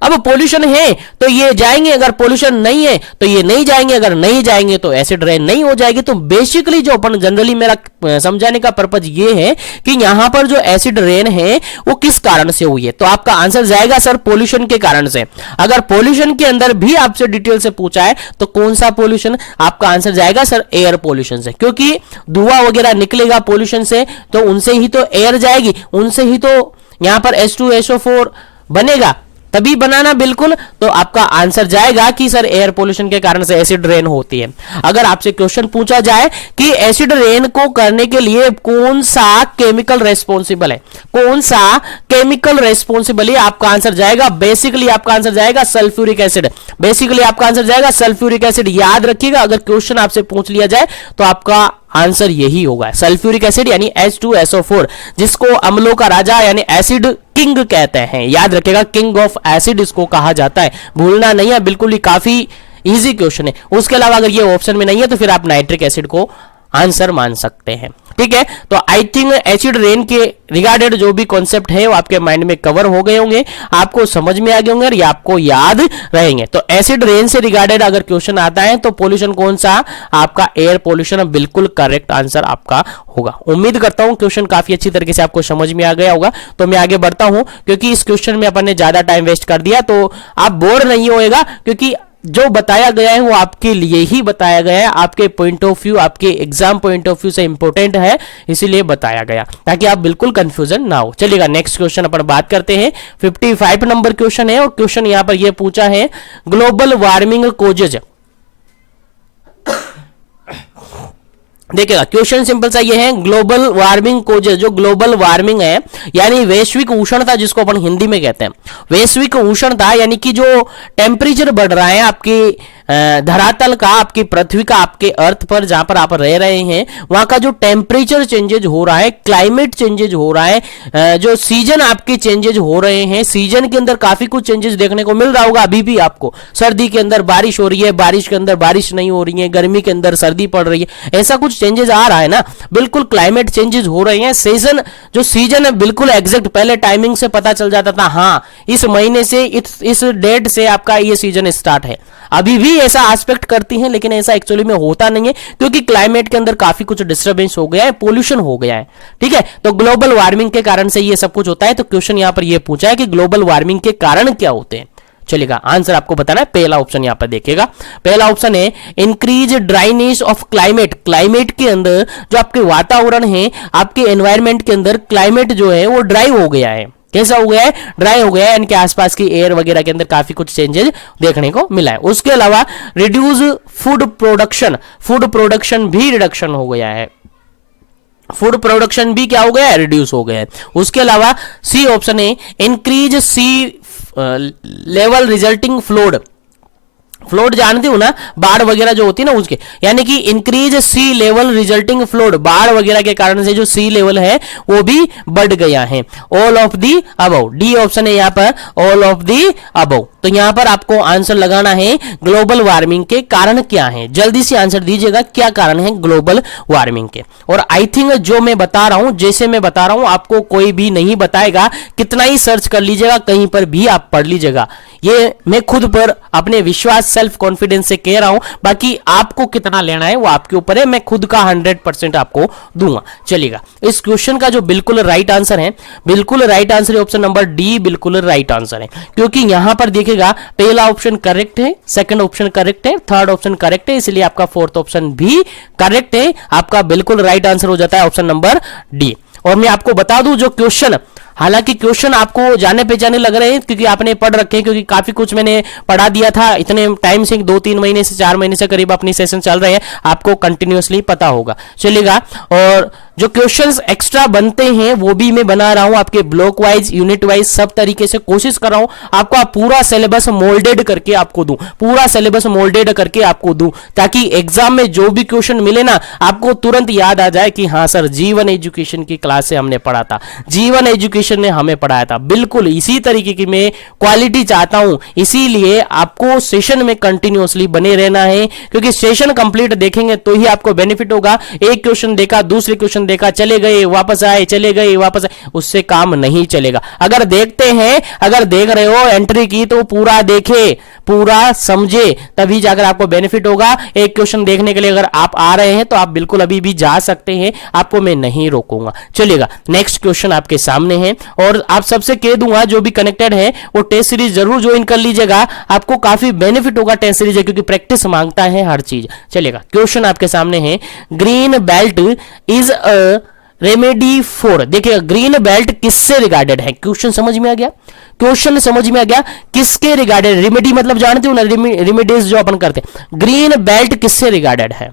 अब पोल्यूशन है तो ये जाएंगे, अगर पोल्यूशन नहीं है तो ये नहीं जाएंगे, अगर नहीं जाएंगे तो एसिड रेन नहीं हो जाएगी। तो बेसिकली जो अपन जनरली मेरा समझाने का पर्पज ये है कि यहां पर जो एसिड रेन है वो किस कारण से हुई है। तो आपका आंसर जाएगा सर पोल्यूशन के कारण से। अगर पोल्यूशन के अंदर भी आपसे डिटेल से पूछा है तो कौन सा पोल्यूशन, आपका आंसर जाएगा सर एयर पोल्यूशन से, क्योंकि धुआं वगैरह निकलेगा पोल्यूशन से तो उनसे ही तो एयर जाएगी, उनसे ही तो यहां पर H2SO4 बनेगा, तभी बनाना बिल्कुल। तो आपका आंसर जाएगा कि सर एयर पोल्यूशन के कारण से एसिड रेन होती है। अगर आपसे क्वेश्चन पूछा जाए कि एसिड रेन को करने के लिए कौन सा केमिकल रेस्पॉन्सिबल है, कौन सा केमिकल रेस्पॉन्सिबल है, आपका आंसर जाएगा बेसिकली, आपका आंसर जाएगा सल्फ्यूरिक एसिड। बेसिकली आपका आंसर जाएगा सल्फ्यूरिक एसिड। याद रखिएगा, अगर क्वेश्चन आपसे पूछ लिया जाए तो आपका आंसर यही होगा, सल्फ्यूरिक एसिड यानी H2SO4, जिसको अम्लों का राजा यानी एसिड किंग कहते हैं। याद रखिएगा, किंग ऑफ एसिड इसको कहा जाता है, भूलना नहीं है, बिल्कुल ही काफी इजी क्वेश्चन है। उसके अलावा अगर ये ऑप्शन में नहीं है तो फिर आप नाइट्रिक एसिड को आंसर मान सकते हैं। ठीक है, तो आई थिंक एसिड रेन के रिगार्डेड जो भी कॉन्सेप्ट है वो आपके माइंड में कवर हो गए होंगे, आपको समझ में आ गए होंगे और ये आपको याद रहेंगे। तो एसिड रेन से रिगार्डेड अगर क्वेश्चन आता है तो पोल्यूशन कौन सा, आपका एयर पोल्यूशन बिल्कुल करेक्ट आंसर आपका होगा। उम्मीद करता हूं क्वेश्चन काफी अच्छी तरीके से आपको समझ में आ गया होगा। तो मैं आगे बढ़ता हूं, क्योंकि इस क्वेश्चन में अपन ने ज्यादा टाइम वेस्ट कर दिया, तो आप बोर नहीं होएगा, क्योंकि जो बताया गया है वो आपके लिए ही बताया गया है, आपके पॉइंट ऑफ व्यू, आपके एग्जाम पॉइंट ऑफ व्यू से इंपॉर्टेंट है, इसीलिए बताया गया ताकि आप बिल्कुल कंफ्यूजन ना हो। चलिएगा नेक्स्ट क्वेश्चन अपन बात करते हैं। 55 नंबर क्वेश्चन है और क्वेश्चन यहां पर ये पूछा है ग्लोबल वार्मिंग कोजेज। देखिएगा क्वेश्चन सिंपल सा ये है, ग्लोबल वार्मिंग कोजेज, जो ग्लोबल वार्मिंग है यानी वैश्विक उष्णता जिसको अपन हिंदी में कहते हैं, वैश्विक उष्णता यानी कि जो टेम्परेचर बढ़ रहा है आपकी धरातल का, आपकी पृथ्वी का, आपके अर्थ पर जहां पर आप रह रहे हैं वहां का जो टेम्परेचर चेंजेज हो रहा है, क्लाइमेट चेंजेज हो रहा है, जो सीजन आपके चेंजेज हो रहे हैं, सीजन के अंदर काफी कुछ चेंजेस देखने को मिल रहा होगा अभी भी आपको। सर्दी के अंदर बारिश हो रही है, बारिश के अंदर बारिश नहीं हो रही है, गर्मी के अंदर सर्दी पड़ रही है, ऐसा कुछ चेंजेस आ रहा है ना, बिल्कुल क्लाइमेट चेंजेस हो रहे हैं। सीजन, जो सीजन है बिल्कुल एग्जैक्ट पहले टाइमिंग से पता चल जाता था, हाँ इस महीने से इस डेट से आपका ये सीजन स्टार्ट है। अभी भी ऐसा एस्पेक्ट करती हैं, लेकिन ऐसा एक्चुअली में होता नहीं है, क्योंकि क्लाइमेट के अंदर काफी कुछ डिस्टर्बेंस हो गया है, पोल्यूशन हो गया है। ठीक है, तो ग्लोबल वार्मिंग के कारण से ये सब कुछ होता है। तो क्वेश्चन यहां पर ये पूछा है कि ग्लोबल वार्मिंग के कारण क्या होते हैं। चलिएगा आंसर आपको बताना है। पहला ऑप्शन यहां पर देखिएगा, पहला ऑप्शन है increase dryness of climate. Climate के अंदर जो आपके वातावरण है, आपके एनवायरमेंट के अंदर क्लाइमेट जो है वो ड्राई हो गया है। कैसा हो गया है, ड्राई हो गया है, इनके आसपास की एयर वगैरह के अंदर काफी कुछ चेंजेस देखने को मिला है। उसके अलावा reduce food production, food production भी रिडक्शन हो गया है, फूड प्रोडक्शन भी क्या हो गया है, रिड्यूस हो गया है। उसके अलावा सी ऑप्शन है इंक्रीज सी लेवल रिजल्टिंग फ्लोड। फ्लोड जानते हो ना, बाढ़ वगैरह जो होती है ना उसके, यानी कि इंक्रीज सी लेवल रिजल्टिंग फ्लोड, बाढ़ वगैरह के कारण से जो सी लेवल है वो भी बढ़ गया है। All of the above, D option है यहाँ पर, ऑल ऑफ दी अबव। तो यहां पर आपको आंसर लगाना है ग्लोबल वार्मिंग के कारण क्या है। जल्दी से आंसर दीजिएगा, क्या कारण है ग्लोबल वार्मिंग के। और आई थिंक जो मैं बता रहा हूं, जैसे मैं बता रहा हूं, आपको कोई भी नहीं बताएगा, कितना ही सर्च कर लीजिएगा, कहीं पर भी आप पढ़ लीजिएगा। ये मैं खुद पर अपने विश्वास, सेल्फ कॉन्फिडेंस से कह रहा हूं, बाकी आपको कितना लेना है वो आपके ऊपर है। मैं खुद का 100% आपको दूंगा। चलिएगा, इस क्वेश्चन का जो बिल्कुल राइट आंसर है, बिल्कुल राइट आंसर है ऑप्शन नंबर डी, बिल्कुल राइट आंसर है। क्योंकि यहां पर देखिएगा पहला ऑप्शन करेक्ट है, सेकंड ऑप्शन करेक्ट है, थर्ड ऑप्शन करेक्ट है, इसलिए आपका फोर्थ ऑप्शन भी करेक्ट है। आपका बिल्कुल राइट आंसर हो जाता है ऑप्शन नंबर डी। और मैं आपको बता दूं, जो क्वेश्चन, हालांकि क्वेश्चन आपको जाने पहचाने लग रहे हैं क्योंकि आपने पढ़ रखे हैं, क्योंकि काफी कुछ मैंने पढ़ा दिया था इतने टाइम से, 2-3 महीने से 4 महीने से करीब अपनी सेशन चल रहे हैं, आपको कंटिन्यूअसली पता होगा। चलिएगा, और जो क्वेश्चंस एक्स्ट्रा बनते हैं वो भी मैं बना रहा हूं, आपके ब्लॉक वाइज, यूनिट वाइज, सब तरीके से कोशिश कर रहा हूं आपका पूरा सिलेबस मोल्डेड करके आपको दूं, पूरा सिलेबस मोल्डेड करके आपको दूं, ताकि एग्जाम में जो भी क्वेश्चन मिले ना आपको तुरंत याद आ जाए कि हाँ सर जीवन एजुकेशन की क्लास से हमने पढ़ा था, जीवन एजुकेशन ने हमें पढ़ाया था। बिल्कुल इसी तरीके की मैं क्वालिटी चाहता हूं, इसीलिए आपको सेशन में कंटिन्यूअसली बने रहना है, क्योंकि सेशन कंप्लीट देखेंगे तो ही आपको बेनिफिट होगा। एक क्वेश्चन देखा, दूसरे क्वेश्चन देखा, चले गए वापस आए, चले गए वापस आए, उससे काम नहीं चलेगा। अगर देखते हैं, अगर देख रहे हो एंट्री की तो पूरा देखे, पूरा समझे, तभी जाकर आपको बेनिफिट होगा। एक क्वेश्चन देखने के लिए अगर आप आ रहे हैं तो आप बिल्कुल अभी भी जा सकते हैं, आपको मैं नहीं रोकूंगा। चलिएगा नेक्स्ट क्वेश्चन आपके सामने है, और आप सबसे कह दूंगा जो भी कनेक्टेड है वो टेस्ट सीरीज जरूर ज्वाइन कर लीजिएगा, आपको काफी बेनिफिट होगा टेस्ट सीरीज, क्योंकि प्रैक्टिस मांगता है हर चीज। चलिएगा क्वेश्चन आपके सामने है, green belt is a remedy for, देखिए ग्रीन बेल्ट किससे रिगार्डेड है, क्वेश्चन समझ में आ गया, क्वेश्चन समझ में आ गया, किसके रिगार्डेड, रेमेडी मतलब जानते हो ना, रेमेडीज जो अपन करते हैं, ग्रीन बेल्ट किससे रिगार्डेड है।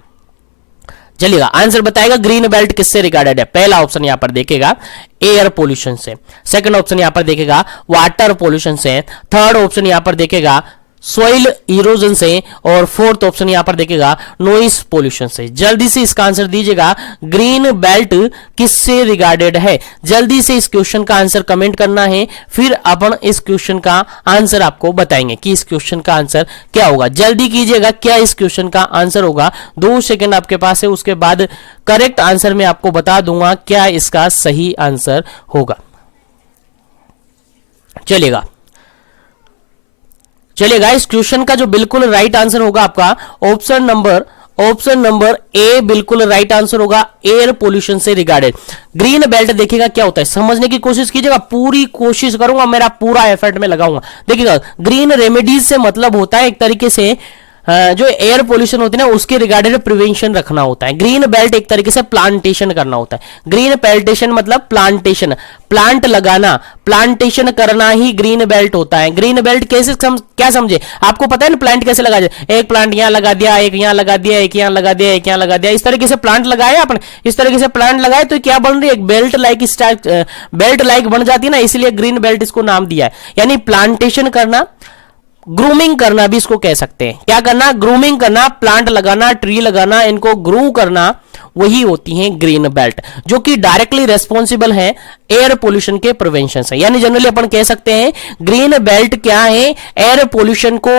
चलिएगा आंसर बताएगा ग्रीन बेल्ट किससे रिगार्डेड है। पहला ऑप्शन यहां पर देखेगा एयर पोल्यूशन से, सेकंड ऑप्शन यहां पर देखेगा वाटर पोल्यूशन से, थर्ड ऑप्शन यहां पर देखेगा सॉइल इरोजन से, और फोर्थ ऑप्शन यहां पर देखेगा नॉइस पोल्यूशन से। जल्दी से इसका आंसर दीजिएगा, ग्रीन बेल्ट किससे रिगार्डेड है। जल्दी से इस क्वेश्चन का आंसर कमेंट करना है, फिर अपन इस क्वेश्चन का आंसर आपको बताएंगे कि इस क्वेश्चन का आंसर क्या होगा। जल्दी कीजिएगा, क्या इस क्वेश्चन का आंसर होगा। 2 सेकंड आपके पास है, उसके बाद करेक्ट आंसर मैं आपको बता दूंगा क्या इसका सही आंसर होगा। चलिएगा इस क्वेश्चन का जो बिल्कुल राइट आंसर होगा आपका ऑप्शन नंबर ए बिल्कुल राइट आंसर होगा, एयर पोल्यूशन से रिगार्डेड। ग्रीन बेल्ट देखिएगा क्या होता है, समझने की कोशिश कीजिएगा, पूरी कोशिश करूंगा, मेरा पूरा एफर्ट में लगाऊंगा। देखिएगा ग्रीन रेमेडीज से मतलब होता है एक तरीके से जो एयर पोल्यूशन होती है ना उसके रिगार्डेड प्रिवेंशन रखना होता है। ग्रीन बेल्ट एक तरीके से प्लांटेशन करना होता है। ग्रीन पेल्टेशन मतलब प्लांटेशन, प्लांट लगाना, प्लांटेशन करना ही ग्रीन बेल्ट होता है। ग्रीन बेल्ट कैसे क्या समझे, आपको पता है ना प्लांट कैसे लगा जाए, एक प्लांट यहां लगा दिया, एक यहां लगा दिया, एक यहां लगा दिया, एक यहां लगा दिया, इस तरीके से प्लांट लगाया आपने, इस तरीके से प्लांट लगाए तो क्या बन रही है, एक बेल्ट लाइक बन जाती है ना, इसलिए ग्रीन बेल्ट इसको नाम दिया है। यानी प्लांटेशन करना, ग्रूमिंग करना भी इसको कह सकते हैं। क्या करना, ग्रूमिंग करना, प्लांट लगाना, ट्री लगाना, इनको ग्रू करना, वही होती हैं ग्रीन बेल्ट, जो कि डायरेक्टली रेस्पॉन्सिबल है एयर पोल्यूशन के प्रिवेंशन से। यानी जनरली अपन कह सकते हैं ग्रीन बेल्ट क्या है, एयर पोल्यूशन को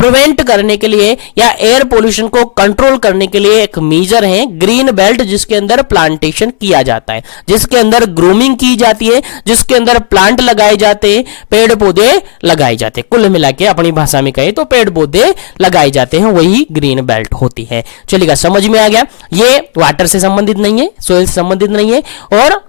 प्रिवेंट करने के लिए या एयर पोल्यूशन को कंट्रोल करने के लिए एक मेजर है ग्रीन बेल्ट, जिसके अंदर प्लांटेशन किया जाता है, जिसके अंदर ग्रूमिंग की जाती है, जिसके अंदर प्लांट लगाए जाते हैं, पेड़ पौधे लगाए जाते हैं। कुल मिला के अपनी भाषा में कहें तो पेड़ पौधे लगाए जाते हैं, वही ग्रीन बेल्ट होती है। चलिएगा समझ में आ गया, ये वाटर से संबंधित नहीं है, सोइल से संबंधित नहीं है और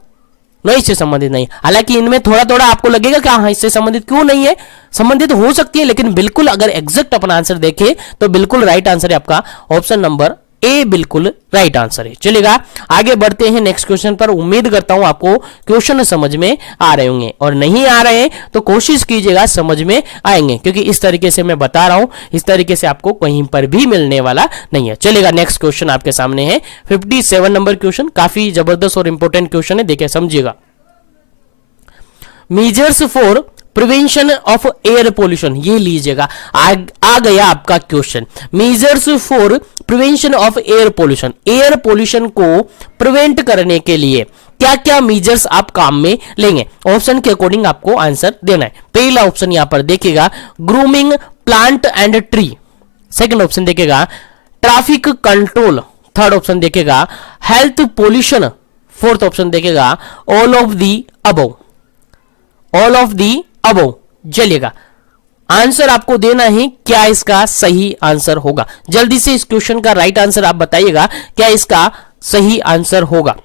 नहीं इससे संबंधित नहीं। हालांकि इनमें थोड़ा थोड़ा आपको लगेगा कि हाँ इससे संबंधित क्यों नहीं है, संबंधित हो सकती है, लेकिन बिल्कुल अगर एग्जैक्ट अपना आंसर देखें तो बिल्कुल राइट आंसर है आपका ऑप्शन नंबर ए, बिल्कुल राइट आंसर है। चलिएगा आगे बढ़ते हैं नेक्स्ट क्वेश्चन पर। उम्मीद करता हूं आपको क्वेश्चन समझ में आ रहे होंगे, और नहीं आ रहे हैं तो कोशिश कीजिएगा समझ में आएंगे, क्योंकि इस तरीके से मैं बता रहा हूं, इस तरीके से आपको कहीं पर भी मिलने वाला नहीं है। चलिएगा नेक्स्ट क्वेश्चन आपके सामने है 57 नंबर क्वेश्चन, काफी जबरदस्त और इंपॉर्टेंट क्वेश्चन है, देखिए समझिएगा। Measures for prevention of air pollution, ये लीजिएगा आ गया आपका question. Measures for prevention of air pollution, air pollution को प्रिवेंट करने के लिए क्या क्या मेजर्स आप काम में लेंगे, ऑप्शन के अकॉर्डिंग आपको आंसर देना है। पहला ऑप्शन यहां पर देखिएगा grooming plant and tree, second option देखेगा ट्रैफिक कंट्रोल, थर्ड ऑप्शन देखेगा हेल्थ पोल्यूशन, फोर्थ ऑप्शन देखेगा all of the above, all of the above. चलिएगा आंसर आपको देना है, क्या इसका सही आंसर होगा। जल्दी से इस क्वेश्चन का राइट आंसर आप बताइएगा, क्या इसका सही आंसर होगा।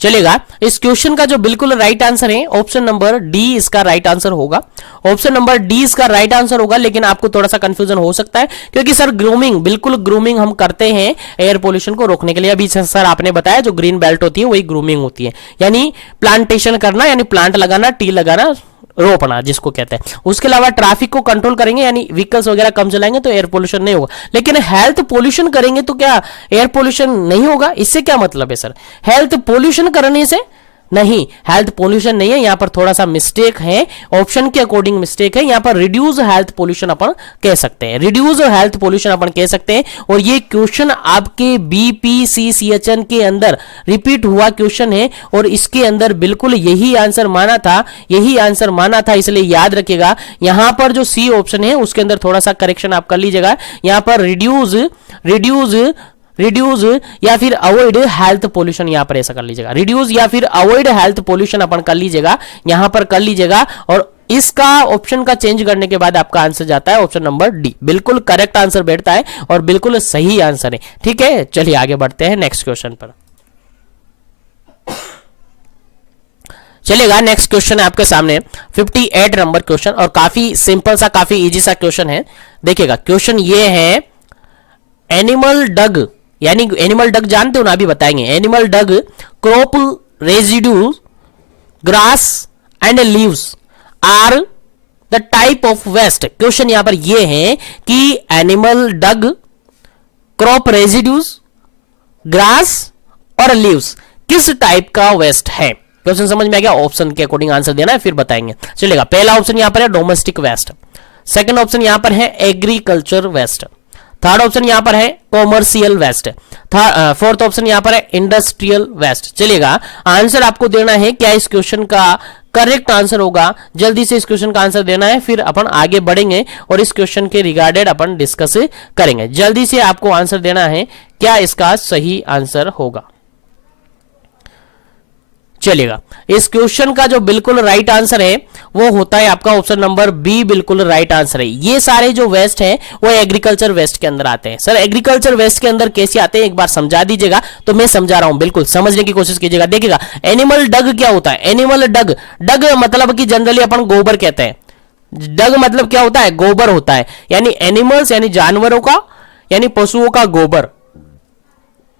चलेगा इस क्वेश्चन का जो बिल्कुल राइट आंसर है ऑप्शन नंबर डी इसका राइट आंसर होगा, ऑप्शन नंबर डी इसका राइट आंसर होगा। लेकिन आपको थोड़ा सा कंफ्यूजन हो सकता है, क्योंकि सर ग्रूमिंग, बिल्कुल ग्रूमिंग हम करते हैं एयर पोल्यूशन को रोकने के लिए। अभी सर आपने बताया जो ग्रीन बेल्ट होती है वही ग्रूमिंग होती है, यानी प्लांटेशन करना, यानी प्लांट लगाना, ट्री लगाना, रोपना जिसको कहते हैं। उसके अलावा ट्रैफिक को कंट्रोल करेंगे, यानी व्हीकल्स वगैरह कम चलाएंगे तो एयर पोल्यूशन नहीं होगा। लेकिन हेल्थ पोल्यूशन करेंगे तो क्या एयर पोल्यूशन नहीं होगा? इससे क्या मतलब है सर? हेल्थ पोल्यूशन करने से नहीं, हेल्थ पोल्यूशन नहीं है, यहां पर थोड़ा सा मिस्टेक है, ऑप्शन के अकॉर्डिंग मिस्टेक है। यहां पर रिड्यूस हेल्थ पोल्यूशन अपन कह सकते हैं, रिड्यूस हेल्थ पोल्यूशन अपन कह सकते हैं। और ये क्वेश्चन आपके बीपीसीसीएचएन के अंदर रिपीट हुआ क्वेश्चन है और इसके अंदर बिल्कुल यही आंसर माना था, यही आंसर माना था, इसलिए याद रखिएगा। यहां पर जो सी ऑप्शन है उसके अंदर थोड़ा सा करेक्शन आप कर लीजिएगा। यहां पर रिड्यूस या फिर अवॉइड हेल्थ पोल्यूशन, यहां पर ऐसा कर लीजिएगा, रिड्यूस या फिर अवॉइड हेल्थ पोल्यूशन अपन कर लीजिएगा, यहां पर कर लीजिएगा। और इसका ऑप्शन का चेंज करने के बाद आपका आंसर जाता है ऑप्शन नंबर डी, बिल्कुल करेक्ट आंसर बैठता है और बिल्कुल सही आंसर है। ठीक है, चलिए आगे बढ़ते हैं नेक्स्ट क्वेश्चन पर। चलेगा, नेक्स्ट क्वेश्चन है आपके सामने 58 नंबर क्वेश्चन और काफी सिंपल सा, काफी इजी सा क्वेश्चन है। देखिएगा, क्वेश्चन ये है, एनिमल डग, यानी एनिमल डग जानते हो ना, अभी बताएंगे। Animal dung crop residue grass and leaves are the type of waste. Question यहां पर यह है कि animal dung crop residues grass और लीव्स किस टाइप का वेस्ट है? क्वेश्चन समझ में आ गया? ऑप्शन के अकॉर्डिंग आंसर देना है, फिर बताएंगे। चलेगा, पहला ऑप्शन यहां पर है डोमेस्टिक वेस्ट, सेकंड ऑप्शन यहां पर है एग्रीकल्चर वेस्ट, थर्ड ऑप्शन यहां पर है कॉमर्शियल वेस्ट, फोर्थ ऑप्शन यहां पर है इंडस्ट्रियल वेस्ट। चलिएगा, आंसर आपको देना है, क्या इस क्वेश्चन का करेक्ट आंसर होगा? जल्दी से इस क्वेश्चन का आंसर देना है, फिर अपन आगे बढ़ेंगे और इस क्वेश्चन के रिगार्डेड अपन डिस्कस करेंगे। जल्दी से आपको आंसर देना है, क्या इसका सही आंसर होगा? चलिएगा, इस क्वेश्चन का जो बिल्कुल राइट आंसर है वो होता है आपका ऑप्शन नंबर बी, बिल्कुल राइट आंसर है। ये सारे जो वेस्ट हैं वो एग्रीकल्चर वेस्ट के अंदर आते हैं। सर एग्रीकल्चर वेस्ट के अंदर कैसे आते हैं, एक बार समझा दीजिएगा। तो मैं समझा रहा हूं, बिल्कुल समझने की कोशिश कीजिएगा। देखिएगा, एनिमल डग क्या होता है? एनिमल डग, डग मतलब कि जनरली अपन गोबर कहते हैं। डग मतलब क्या होता है? गोबर होता है, यानी एनिमल्स यानी जानवरों का, यानी पशुओं का गोबर।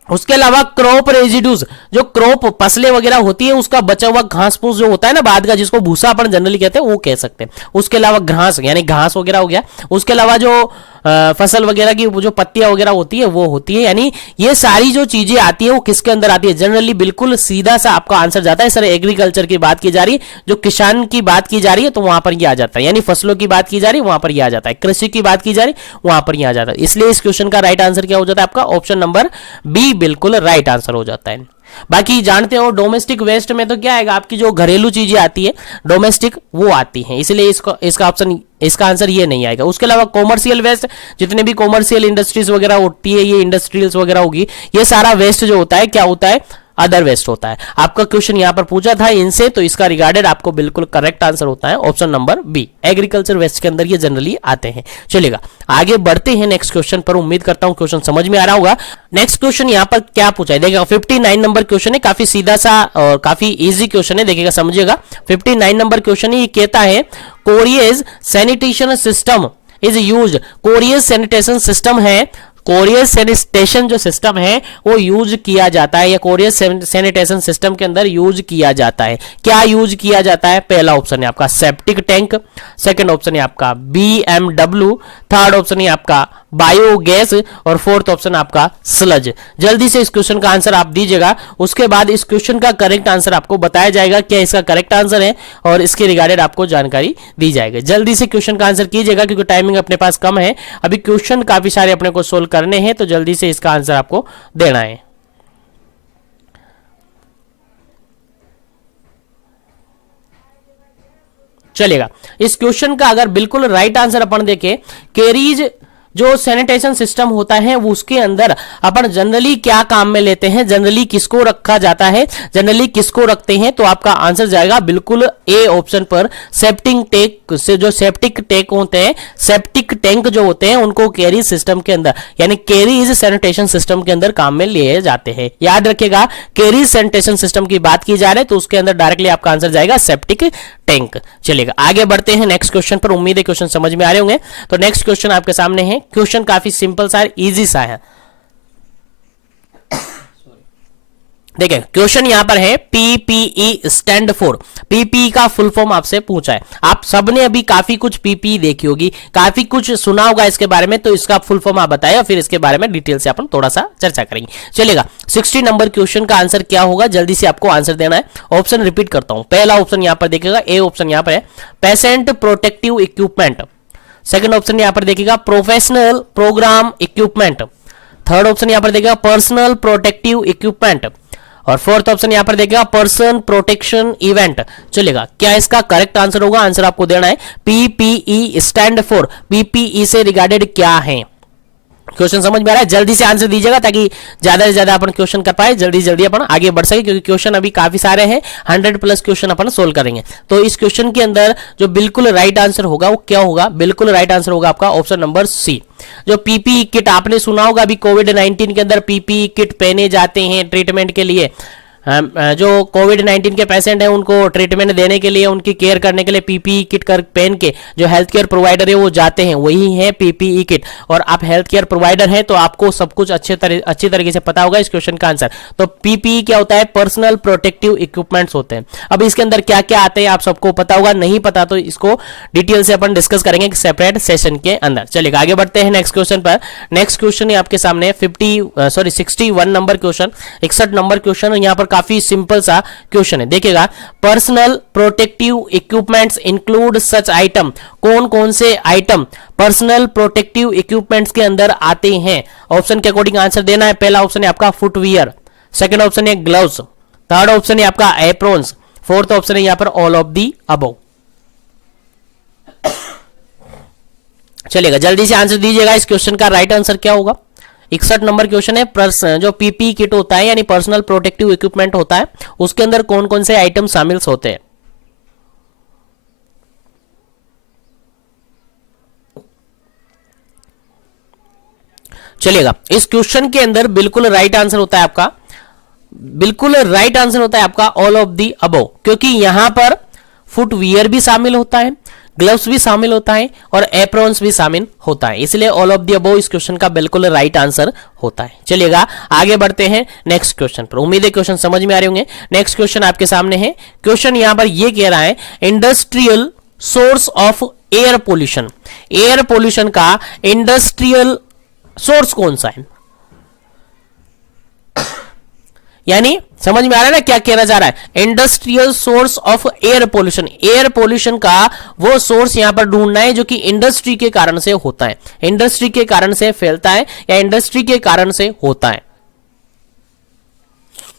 उसके अलावा क्रॉप रेजिड्यूज, जो क्रॉप फसलें वगैरह होती है उसका बचा हुआ घास फूस जो होता है ना बाद का, जिसको भूसा अपन जनरली कहते हैं, वो कह सकते हैं। उसके अलावा घास यानी घास वगैरह हो गया। उसके अलावा जो फसल वगैरह की जो पत्तियां वगैरह होती है वो होती है, यानी ये सारी जो चीजें आती है वो किसके अंदर आती है? जनरली बिल्कुल सीधा सा आपका आंसर जाता है। सर एग्रीकल्चर की बात की जा रही है, जो किसान की बात की जा रही है तो वहां पर ये आ जाता है, यानी फसलों की बात की जा रही है वहां पर ये आ जाता है, कृषि की बात की जा रही है वहां पर ये आ जाता है। इसलिए इस क्वेश्चन का राइट आंसर क्या हो जाता है आपका? ऑप्शन नंबर बी बिल्कुल राइट आंसर हो जाता है। बाकी जानते हो डोमेस्टिक वेस्ट में तो क्या आएगा, आपकी जो घरेलू चीजें आती है डोमेस्टिक वो आती हैं, इसलिए इसका ऑप्शन, इसका आंसर ये नहीं आएगा। उसके अलावा कॉमर्शियल वेस्ट, जितने भी कॉमर्शियल इंडस्ट्रीज वगैरह होती है, ये इंडस्ट्रियल्स वगैरह होगी, ये सारा वेस्ट जो होता है क्या होता है? अदर वेस्ट होता है। आपका क्वेश्चन यहां पर पूछा था इनसे, तो इसका रिगार्डेड आपको बिल्कुल करेक्ट आंसर होता है option number B, agriculture waste के अंदर ये जनरली आते हैं। चलेगा, आगे बढ़ते हैं नेक्स्ट क्वेश्चन पर। उम्मीद करता हूं क्वेश्चन समझ में आ रहा होगा। नेक्स्ट क्वेश्चन यहां पर क्या पूछा है, देखिएगा 59 नंबर क्वेश्चन है, काफी सीधा सा और काफी इजी क्वेश्चन है। देखिएगा, समझिएगा, 59 नंबर क्वेश्चन है, ये कहता है carriage sanitation system is used. Carriage sanitation system है, कोरियस सैनिटेशन जो सिस्टम है वो यूज किया जाता है, या कोरियस सैनिटेशन सिस्टम के अंदर यूज किया जाता है। क्या यूज किया जाता है? पहला ऑप्शन है आपका सेप्टिक टैंक, सेकंड ऑप्शन है आपका बीएमडब्ल्यू, थर्ड ऑप्शन है आपका बायोगैस और फोर्थ ऑप्शन आपका स्लज। जल्दी से इस क्वेश्चन का आंसर आप दीजिएगा, उसके बाद इस क्वेश्चन का करेक्ट आंसर आपको बताया जाएगा क्या इसका करेक्ट आंसर है और इसके रिगार्डेड आपको जानकारी दी जाएगी। जल्दी से क्वेश्चन का आंसर कीजिएगा क्योंकि टाइमिंग अपने पास कम है, अभी क्वेश्चन काफी सारे अपने को सोल्व करने हैं, तो जल्दी से इसका आंसर आपको देना है। चलेगा, इस क्वेश्चन का अगर बिल्कुल राइट आंसर अपन देखें, केरीज जो सैनिटेशन सिस्टम होता है वो उसके अंदर अपन जनरली क्या काम में लेते हैं, जनरली किसको रखा जाता है, जनरली किसको रखते हैं, तो आपका आंसर जाएगा बिल्कुल ए ऑप्शन पर, सेप्टिक टैंक से। जो सेप्टिक टैंक होते हैं, सेप्टिक टैंक जो होते हैं उनको कैरी सिस्टम के अंदर यानी कैरीज सैनिटेशन सिस्टम के अंदर काम में लिए जाते हैं। याद रखिएगा, कैरीज सैनिटेशन सिस्टम की बात की जा रही है तो उसके अंदर डायरेक्टली आपका आंसर जाएगा सेप्टिक टैंक। चलेगा, आगे बढ़ते हैं नेक्स्ट क्वेश्चन पर। उम्मीद है क्वेश्चन समझ में आ रहे होंगे। तो नेक्स्ट क्वेश्चन आपके सामने है, क्वेश्चन काफी सिंपल सा है, इजी सा है। देखिए क्वेश्चन यहां पर है पीपीई स्टैंड फॉर, पीपीई का फुल फॉर्म आपसे पूछा है। आप सबने अभी काफी कुछ पीपीई देखी होगी, काफी कुछ सुना होगा इसके बारे में, तो इसका फुल फॉर्म आप बताइए, फिर इसके बारे में डिटेल से अपन थोड़ा सा चर्चा करेंगे। चलेगा 60 नंबर क्वेश्चन का आंसर क्या होगा, जल्दी से आपको आंसर देना है। ऑप्शन रिपीट करता हूं, पहला ऑप्शन यहां पर देखिएगा, ए ऑप्शन यहां पर है patient protective equipment. Second option यहां पर देखिएगा professional programme equipment. Third option यहां पर देखिएगा पर्सनल प्रोटेक्टिव इक्विपमेंट। और फोर्थ ऑप्शन यहां पर देखिएगा पर्सन प्रोटेक्शन इवेंट। चलेगा, क्या इसका करेक्ट आंसर होगा, आंसर आपको देना है पीपीई स्टैंड फॉर, पीपीई से रिगार्डेड क्या है। क्वेश्चन समझ में आ रहा है, जल्दी से आंसर दीजिएगा ताकि ज्यादा से ज्यादा अपन क्वेश्चन कर पाए, जल्दी जल्दी अपन आगे बढ़ सके, क्योंकि क्वेश्चन अभी काफी सारे हैं, 100+ क्वेश्चन अपन सोल्व करेंगे। तो इस क्वेश्चन के अंदर जो बिल्कुल राइट आंसर होगा वो क्या होगा, बिल्कुल राइट आंसर होगा आपका ऑप्शन नंबर सी। जो पीपीई किट आपने सुना होगा, अभी कोविड-19 के अंदर पीपीई किट पहने जाते हैं ट्रीटमेंट के लिए, जो कोविड-19 के पेशेंट हैं उनको ट्रीटमेंट देने के लिए, उनकी केयर करने के लिए पीपीई किट कर पहन के जो हेल्थ केयर प्रोवाइडर है वो जाते हैं, वही है पीपीई किट। और आप हेल्थ केयर प्रोवाइडर हैं तो आपको सब कुछ अच्छी तरीके से पता होगा इस क्वेश्चन का आंसर। तो पीपीई क्या होता है, पर्सनल प्रोटेक्टिव इक्विपमेंट्स होते हैं। अब इसके अंदर क्या क्या आते हैं आप सबको पता होगा, नहीं पता तो इसको डिटेल से अपन डिस्कस करेंगे सेपरेट सेशन के अंदर। चलिए आगे बढ़ते हैं नेक्स्ट क्वेश्चन पर। नेक्स्ट क्वेश्चन है आपके सामने 61 नंबर क्वेश्चन, 61 नंबर क्वेश्चन। यहाँ पर काफी सिंपल सा क्वेश्चन है, देखिएगा पर्सनल प्रोटेक्टिव इक्विपमेंट्स इंक्लूड सच आइटम, कौन कौन से आइटम पर्सनल प्रोटेक्टिव इक्विपमेंट्स के अंदर आते हैं। ऑप्शन के अकॉर्डिंग आंसर देना है। पहला ऑप्शन है आपका फुटवियर, सेकंड ऑप्शन है ग्लव्स, थर्ड ऑप्शन है आपका एप्रॉन्स, फोर्थ ऑप्शन है यहां पर ऑल ऑफ दी अबव। चलेगा, जल्दी से आंसर दीजिएगा, इस क्वेश्चन का राइट आंसर क्या होगा। 61 नंबर क्वेश्चन है, जो पीपी किट होता है यानी पर्सनल प्रोटेक्टिव इक्विपमेंट होता है, उसके अंदर कौन कौन से आइटम शामिल होते हैं। चलिएगा, इस क्वेश्चन के अंदर बिल्कुल राइट आंसर होता है आपका, बिल्कुल राइट आंसर होता है आपका ऑल ऑफ दी अबव, क्योंकि यहां पर फुटवियर भी शामिल होता है, ग्लव्स भी शामिल होता है और एप्रॉन्स भी शामिल होता है, इसलिए ऑल ऑफ द अबव इस क्वेश्चन का बिल्कुल राइट आंसर होता है। चलिएगा आगे बढ़ते हैं नेक्स्ट क्वेश्चन पर। उम्मीद है क्वेश्चन समझ में आ रहे होंगे। नेक्स्ट क्वेश्चन आपके सामने है, क्वेश्चन यहां पर यह कह रहा है industrial source of air pollution, air pollution का इंडस्ट्रियल सोर्स कौन सा है, यानी समझ में आ रहा है ना क्या कहना चाह रहा है। Industrial source of air pollution, air pollution का वो सोर्स यहां पर ढूंढना है जो कि इंडस्ट्री के कारण से होता है, इंडस्ट्री के कारण से फैलता है या इंडस्ट्री के कारण से होता है।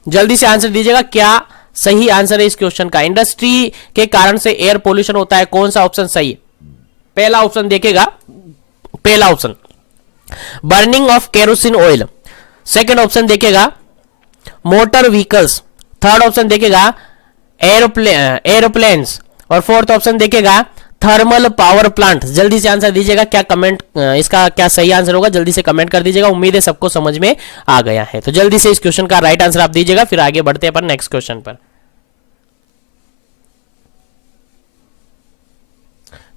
जल्दी से आंसर दीजिएगा, क्या सही आंसर है इस क्वेश्चन का। इंडस्ट्री के कारण से एयर पोल्यूशन होता है, कौन सा ऑप्शन सही है। पहला ऑप्शन देखेगा, पहला option burning of kerosene oil, second option देखेगा मोटर व्हीकल्स, थर्ड ऑप्शन देखेगा एरोप्लेन्स और फोर्थ ऑप्शन देखेगा थर्मल पावर प्लांट। जल्दी से आंसर दीजिएगा, क्या कमेंट इसका क्या सही आंसर होगा, जल्दी से कमेंट कर दीजिएगा। उम्मीद है सबको समझ में आ गया है, तो जल्दी से इस क्वेश्चन का राइट आंसर आप दीजिएगा, फिर आगे बढ़ते हैं अपन नेक्स्ट क्वेश्चन पर।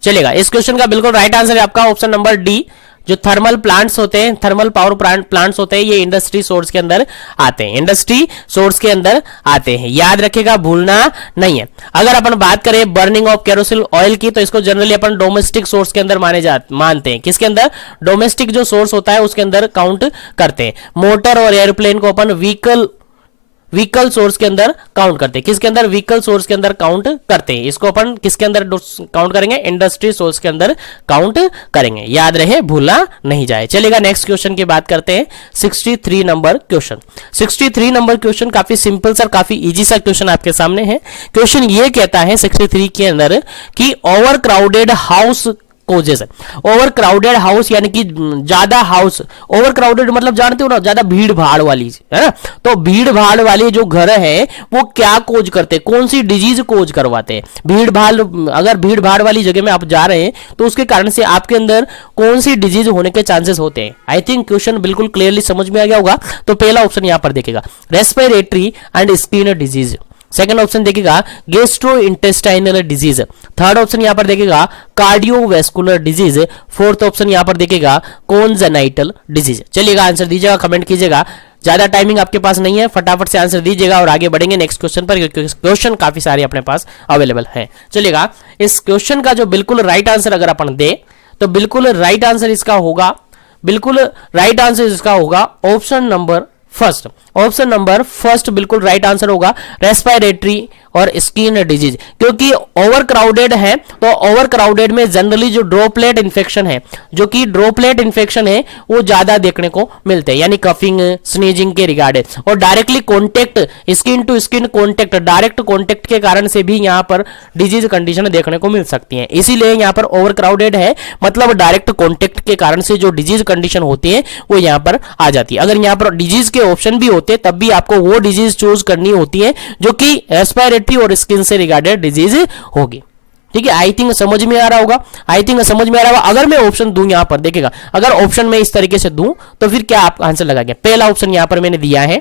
चलेगा, इस क्वेश्चन का बिल्कुल राइट आंसर है आपका ऑप्शन नंबर डी। जो थर्मल प्लांट्स होते हैं, थर्मल पावर प्लांट्स होते हैं, ये इंडस्ट्री सोर्स के अंदर आते हैं, इंडस्ट्री सोर्स के अंदर आते हैं, याद रखिएगा, भूलना नहीं है। अगर अपन बात करें बर्निंग ऑफ केरोसिन ऑयल की, तो इसको जनरली अपन डोमेस्टिक सोर्स के अंदर मानते हैं, किसके अंदर, डोमेस्टिक जो सोर्स होता है उसके अंदर काउंट करते हैं। मोटर और एयरप्लेन को अपन व्हीकल सोर्स के अंदर काउंट करते हैं, किसके अंदर, व्हीकल सोर्स के अंदर काउंट करते हैं। इसको अपन किसके अंदर काउंट करेंगे, इंडस्ट्री सोर्स के अंदर काउंट करेंगे, याद रहे, भूला नहीं जाए। चलेगा, नेक्स्ट क्वेश्चन की बात करते हैं। 63 नंबर क्वेश्चन, 63 नंबर क्वेश्चन काफी सिंपल सा, काफी इजी सा क्वेश्चन आपके सामने है। क्वेश्चन ये कहता है 63 के अंदर कि over crowded house causes, over crowded house यानी कि ज्यादा हाउस, ओवर क्राउडेड मतलब जानते हो ना, ज्यादा भीड़ भाड़ वाली है ना, तो भीड़ भाड़ वाले जो घर है वो क्या कोज करते हैं, कौन सी डिजीज कोज करवाते हैं। भीड़ भाड़, अगर भीड़ भाड़ वाली जगह में आप जा रहे हैं तो उसके कारण से आपके अंदर कौन सी डिजीज होने के चांसेस होते हैं। आई थिंक क्वेश्चन बिल्कुल क्लियरली समझ में आ गया होगा। तो पहला ऑप्शन यहां पर देखेगा respiratory and skin disease, second option देखिएगा gastrointestinal disease, third option यहां पर देखिएगा कार्डियोवैस्कुलर डिजीज, फोर्थ ऑप्शन यहां पर देखिएगा कॉन्जेनाइटल डिजीज। चलिएगा आंसर दीजिएगा, कमेंट कीजिएगा, ज्यादा टाइमिंग आपके पास नहीं है, फटाफट से आंसर दीजिएगा और आगे बढ़ेंगे नेक्स्ट क्वेश्चन पर, क्योंकि क्वेश्चन काफी सारे अपने पास अवेलेबल हैं। चलिएगा इस क्वेश्चन का जो बिल्कुल राइट आंसर अगर अपन दे तो बिल्कुल राइट आंसर इसका होगा, बिल्कुल राइट आंसर इसका होगा option number first. Option number first बिल्कुल राइट आंसर होगा, रेस्पिरेटरी और स्किन डिजीज, क्योंकि ओवर क्राउडेड है तो ओवर क्राउडेड में जनरली जो ड्रॉपलेट इन्फेक्शन है, जो कि ड्रॉपलेट इन्फेक्शन है वो ज्यादा देखने को मिलते हैं, यानी कफिंग स्नीजिंग के रिगार्डेड, और directly contact skin to skin contact, direct contact के कारण से भी यहाँ पर डिजीज कंडीशन देखने को मिल सकती है। इसीलिए यहाँ पर ओवर क्राउडेड है, मतलब डायरेक्ट कॉन्टेक्ट के कारण से जो डिजीज कंडीशन होती है वो यहाँ पर आ जाती है। अगर यहाँ पर डिजीज के ऑप्शन भी होते तब भी आपको वो डिजीज चूज करनी होती है जो कि रेस्पिरेटरी और स्किन से रिगार्डेड डिजीज होगी। ठीक है, आई थिंक समझ में आ रहा होगा, आई थिंक समझ में आ रहा होगा। अगर मैं ऑप्शन दूं यहां पर देखिएगा, अगर ऑप्शन में इस तरीके से दूं तो फिर क्या आप आंसर लगाएंगे? पहला ऑप्शन यहां पर मैंने दिया है,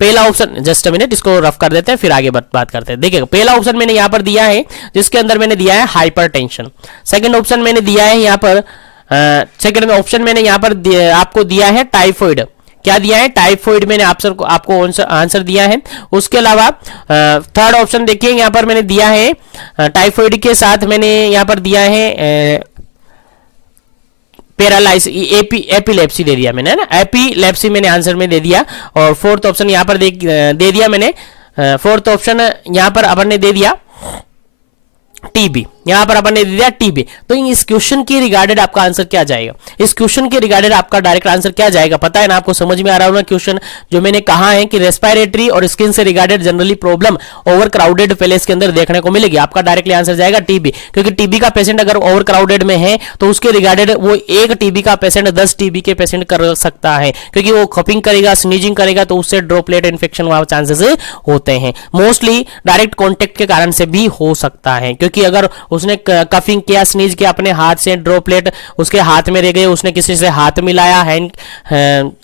पहला ऑप्शन, जस्ट अ मिनट इसको रफ कर देते हैं फिर आगे बात करते हैं। देखिएगा पहला ऑप्शन मैंने यहां पर दिया है जिसके अंदर मैंने दिया है हाइपरटेंशन। सेकंड ऑप्शन मैंने दिया है यहां पर, सेकंड ऑप्शन मैंने यहां पर आपको दिया है टाइफॉइड। क्या दिया है? टाइफॉइड मैंने आपको आंसर दिया है। उसके अलावा थर्ड ऑप्शन देखिए यहां पर मैंने दिया है टाइफॉइड के साथ मैंने यहां पर दिया है पैरालाइसिस, एपिलेप्सी दे दिया मैंने, है ना, एपिलेप्सी मैंने आंसर में दे दिया। और फोर्थ ऑप्शन यहां पर दे दिया मैंने, फोर्थ ऑप्शन यहां पर अपन ने दे दिया टीबी, यहां पर अपन ने दे दिया टीबी। तो इस क्वेश्चन के रिगार्डेड आपका आंसर क्या जाएगा? इस क्वेश्चन के रिगार्डेड आपका डायरेक्ट आंसर क्या जाएगा? पता है ना आपको, समझ में आ रहा होगा क्वेश्चन जो मैंने कहा है कि रेस्पिरेटरी और स्किन से regarded generally problem over crowded place के अंदर देखने को मिलेगी। आपका डायरेक्टली आंसर जाएगा टीबी, क्योंकि टीबी का पेशेंट अगर ओवर क्राउडेड में है तो उसके रिगार्डेड वो एक टीबी का पेशेंट 10 टीबी के पेशेंट कर सकता है, क्योंकि वो खपिंग करेगा, स्नीजिंग करेगा तो उससे ड्रॉपलेट इन्फेक्शन वाले चांसेस होते हैं। मोस्टली डायरेक्ट कॉन्टेक्ट के कारण से भी हो सकता है, क्योंकि अगर उसने कफिंग किया, स्नीज किया, अपने हाथ से ड्रॉपलेट उसके हाथ में रह गए, उसने किसी से हाथ मिलाया,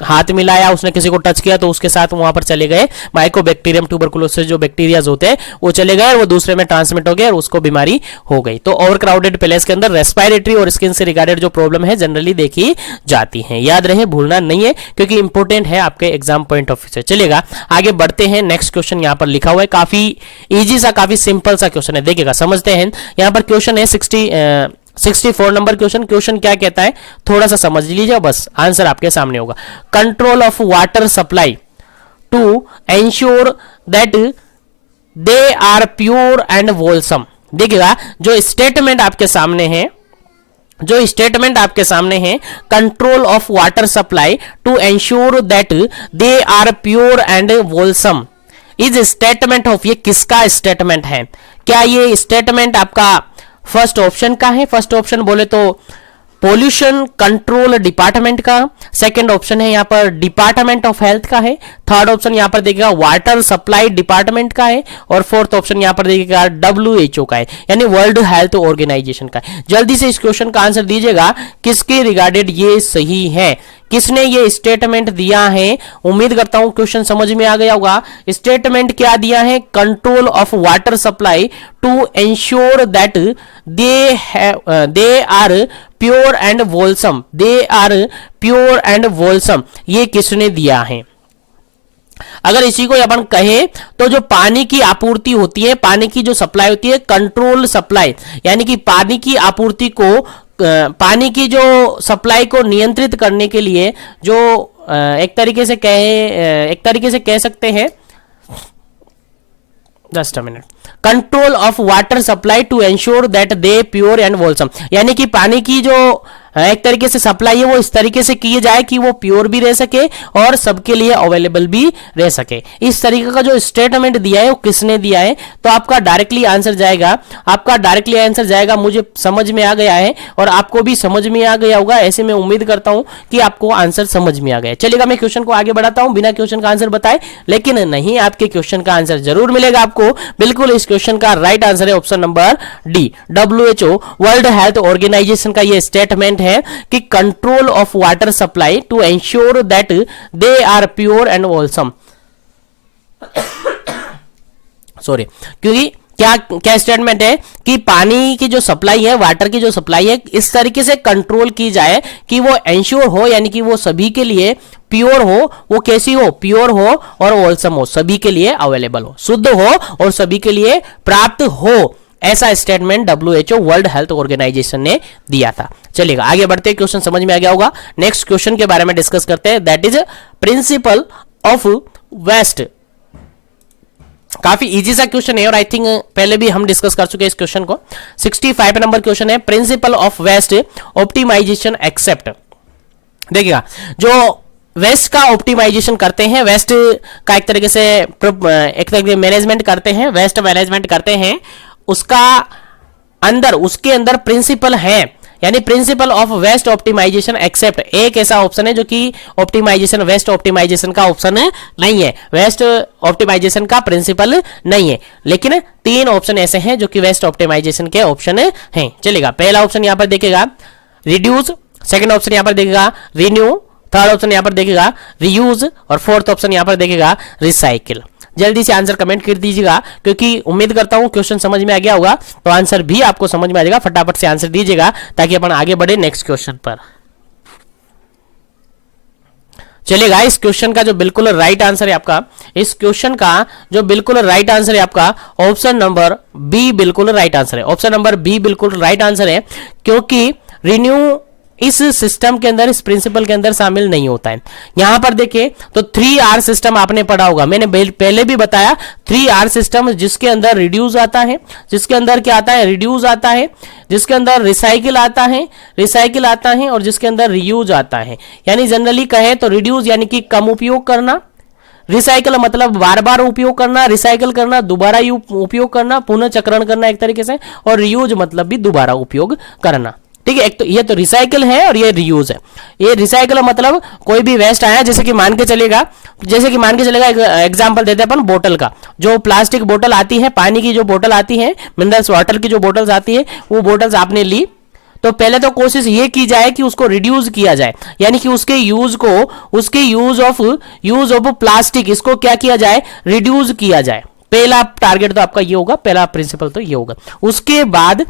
हाथ मिलाया, उसने किसी को टच किया तो उसके साथ वहां पर चले गए माइकोबैक्टीरियम ट्यूबरकुलोसिस जो बैक्टीरियाज होते हैं वो चले गए और वो दूसरे में ट्रांसमिट हो गए और उसको बीमारी हो गई। तो ओवर क्राउडेड प्लेस के अंदर रेस्पिरेटरी और स्किन से रिगार्डेड जो प्रॉब्लम है जनरली देखी जाती है। याद रहे, भूलना नहीं है, क्योंकि इंपॉर्टेंट है आपके एग्जाम पॉइंट ऑफ व्यू से। चलिएगा आगे बढ़ते हैं। नेक्स्ट क्वेश्चन यहां पर लिखा हुआ है, काफी इजी सा, काफी सिंपल सा क्वेश्चन है। देखिएगा समझते हैं। यहां पर क्वेश्चन है 64 नंबर क्वेश्चन। क्वेश्चन क्या कहता है थोड़ा सा समझ लीजिए, बस आंसर आपके सामने होगा। Control of water supply to ensure that they are pure and wholesome. देखिएगा जो स्टेटमेंट आपके सामने है, जो स्टेटमेंट आपके सामने है, control of water supply to ensure that they are pure and wholesome is statement of, ये किसका स्टेटमेंट है? क्या ये स्टेटमेंट आपका फर्स्ट ऑप्शन का है? फर्स्ट ऑप्शन बोले तो पोल्यूशन कंट्रोल डिपार्टमेंट का, सेकंड ऑप्शन है यहां पर डिपार्टमेंट ऑफ हेल्थ का है, थर्ड ऑप्शन यहां पर देखिएगा वाटर सप्लाई डिपार्टमेंट का है, और फोर्थ ऑप्शन यहां पर देखिएगा WHO का है, यानी वर्ल्ड हेल्थ ऑर्गेनाइजेशन का है। जल्दी से इस क्वेश्चन का आंसर दीजिएगा, किसके रिगार्डेड ये सही है, किसने ये स्टेटमेंट दिया है? उम्मीद करता हूं क्वेश्चन समझ में आ गया होगा। स्टेटमेंट क्या दिया है? Control of water supply to ensure that they are pure and wholesome, they are pure and wholesome, ये किसने दिया है? अगर इसी को अपन कहे तो जो पानी की आपूर्ति होती है, पानी की जो सप्लाई होती है, कंट्रोल सप्लाई, यानी कि पानी की आपूर्ति को, पानी की जो सप्लाई को नियंत्रित करने के लिए जो एक तरीके से कह सकते हैं, just a minute, control of water supply to ensure that they pure and wholesome, यानी कि पानी की जो एक तरीके से सप्लाई है वो इस तरीके से की जाए कि वो प्योर भी रह सके और सबके लिए अवेलेबल भी रह सके। इस तरीके का जो स्टेटमेंट दिया है वो किसने दिया है? तो आपका डायरेक्टली आंसर जाएगा, आपका डायरेक्टली आंसर जाएगा, मुझे समझ में आ गया है और आपको भी समझ में आ गया होगा, ऐसे मैं उम्मीद करता हूं कि आपको आंसर समझ में आ गया। चलिएगा मैं क्वेश्चन को आगे बढ़ाता हूं बिना क्वेश्चन का आंसर बताए, लेकिन नहीं, आपके क्वेश्चन का आंसर जरूर मिलेगा आपको। बिल्कुल इस क्वेश्चन का राइट आंसर है option number D, WHO world health Organization का ये स्टेटमेंट है कि control of water supply to ensure that they are pure and wholesome. Sorry, क्योंकि क्या क्या स्टेटमेंट है कि पानी की जो सप्लाई है, वाटर की जो सप्लाई है, इस तरीके से कंट्रोल की जाए कि वो एंश्योर हो, यानी कि वो सभी के लिए प्योर हो। वो कैसी हो? प्योर हो और होलसम हो, सभी के लिए अवेलेबल हो, शुद्ध हो और सभी के लिए प्राप्त हो। ऐसा statement WHO world health organisation ने दिया था। चलिएगा आगे बढ़ते हैं, क्वेश्चन समझ में आ गया होगा। नेक्स्ट क्वेश्चन के बारे में डिस्कस करते हैं, that is principle of waste. काफी इजी सा क्वेश्चन है और आई थिंक पहले भी हम डिस्कस कर चुके हैं इस क्वेश्चन को। 65 नंबर क्वेश्चन है, principle of waste optimisation except. देखिएगा, जो वेस्ट का ऑप्टिमाइजेशन करते हैं, वेस्ट का एक तरीके से मैनेजमेंट करते हैं, वेस्ट मैनेजमेंट करते हैं, उसका अंदर उसके अंदर प्रिंसिपल है, यानी principle of waste optimisation except एक ऐसा ऑप्शन है जो कि ऑप्टिमाइजेशन, वेस्ट ऑप्टिमाइजेशन का ऑप्शन नहीं है, वेस्ट ऑप्टिमाइजेशन का प्रिंसिपल नहीं है, लेकिन 3 ऑप्शन ऐसे हैं जो कि वेस्ट ऑप्टिमाइजेशन के ऑप्शन हैं। चलेगा, पहला ऑप्शन यहां पर देखेगा रिड्यूस, सेकंड ऑप्शन यहां पर देखेगा रिन्यू, थर्ड ऑप्शन यहां पर देखेगा रीयूज और फोर्थ ऑप्शन यहां पर देखेगा रिसाइकिल। जल्दी से आंसर कमेंट कर दीजिएगा, क्योंकि उम्मीद करता हूं क्वेश्चन समझ में आ गया होगा, तो आंसर भी आपको समझ में आ जाएगा। फटाफट से आंसर दीजिएगा ताकि अपन आगे बढ़े नेक्स्ट क्वेश्चन पर। चलिएगा, इस क्वेश्चन का जो बिल्कुल राइट आंसर है आपका, इस क्वेश्चन का जो बिल्कुल राइट आंसर है आपका ऑप्शन नंबर बी बिल्कुल राइट आंसर है। ऑप्शन नंबर बी बिल्कुल राइट आंसर है, क्योंकि रिन्यू इस सिस्टम के अंदर, इस प्रिंसिपल के अंदर शामिल नहीं होता है। यहां पर देखिए तो 3R सिस्टम आपने पढ़ा होगा, मैंने पहले भी बताया 3R सिस्टम, जिसके अंदर रिड्यूस आता है, जिसके अंदर क्या आता है? रिड्यूस आता है, जिसके अंदर रिसाइकिल आता है और जिसके अंदर रीयूज आता है। यानी जनरली कहे तो रिड्यूस यानी कि कम उपयोग करना, रिसाइकिल मतलब बार बार उपयोग करना, रिसाइकिल करना दोबारा उपयोग करना, पुनः चक्रण करना एक तरीके से, और रीयूज मतलब भी दोबारा उपयोग करना। ठीक है, एक तो ये तो रिसाइकिल है और ये रीयूज है। ये रिसाइकिल मतलब कोई भी वेस्ट आया, जैसे कि मान के चलेगा एग्जांपल देते हैं अपन बोतल का, जो प्लास्टिक बोतल आती है, पानी की जो बोतल आती है, मिनरल्स वाटर की जो बोतल्स आती है, वो बोतल्स आपने ली, तो पहले तो कोशिश ये की जाए कि उसको रिड्यूस किया जाए, यानी कि उसके यूज ऑफ प्लास्टिक, इसको क्या किया जाए? रिड्यूस किया जाए। पहला टारगेट तो आपका ये होगा, पहला प्रिंसिपल तो ये होगा। उसके बाद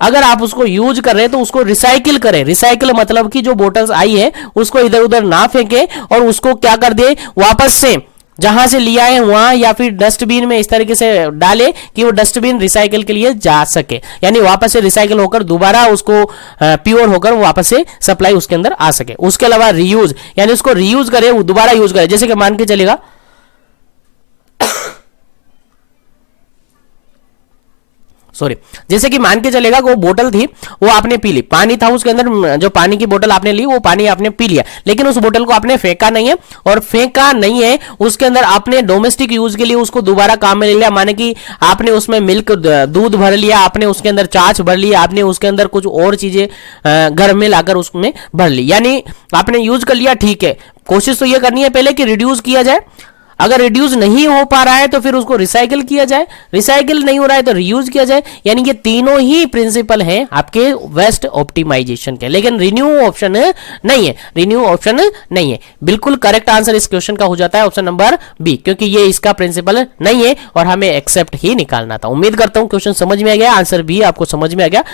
अगर आप उसको यूज कर रहे हैं तो उसको रिसाइकिल करें। रिसाइकिल मतलब कि जो बोतल्स आई है उसको इधर उधर ना फेंके और उसको क्या कर दे, वापस से जहां से लिया है वहां या फिर डस्टबिन में इस तरीके से डाले कि वो डस्टबिन रिसाइकिल के लिए जा सके, यानी वापस से रिसाइकिल होकर दोबारा उसको प्योर होकर वापस से सप्लाई उसके अंदर आ सके। उसके अलावा रीयूज, यानी उसको रीयूज करे, वो दोबारा यूज करे। जैसे कि मान के चलेगा जैसे कि मान के चलेगा वो बोतल थी, वो आपने पी ली, पानी था उसके अंदर, जो पानी की बोतल आपने ली वो पानी आपने पी लिया, लेकिन उस बोतल को आपने फेंका नहीं है, और फेंका नहीं है उसके अंदर आपने डोमेस्टिक यूज के लिए उसको दोबारा काम में ले लिया। माने कि आपने उसमें मिल्क, दूध भर लिया, आपने उसके अंदर छाछ भर लिया, आपने उसके अंदर कुछ और चीजें घर में लाकर उसमें भर ली, यानी आपने यूज कर लिया। ठीक है, कोशिश तो ये करनी है पहले कि रिड्यूस किया जाए, अगर रिड्यूस नहीं हो पा रहा है तो फिर उसको रिसाइकिल किया जाए, रिसाइकिल नहीं हो रहा है तो रीयूज किया जाए, यानी ये तीनों ही प्रिंसिपल हैं आपके वेस्ट ऑप्टिमाइजेशन के। लेकिन रिन्यू ऑप्शन नहीं है, रिन्यू ऑप्शन नहीं है। बिल्कुल करेक्ट आंसर इस क्वेश्चन का हो जाता है ऑप्शन नंबर बी, क्योंकि ये इसका प्रिंसिपल नहीं है और हमें एक्सेप्ट ही निकालना था। उम्मीद करता हूं क्वेश्चन समझ में आ गया, आंसर भी आपको समझ में आ गया।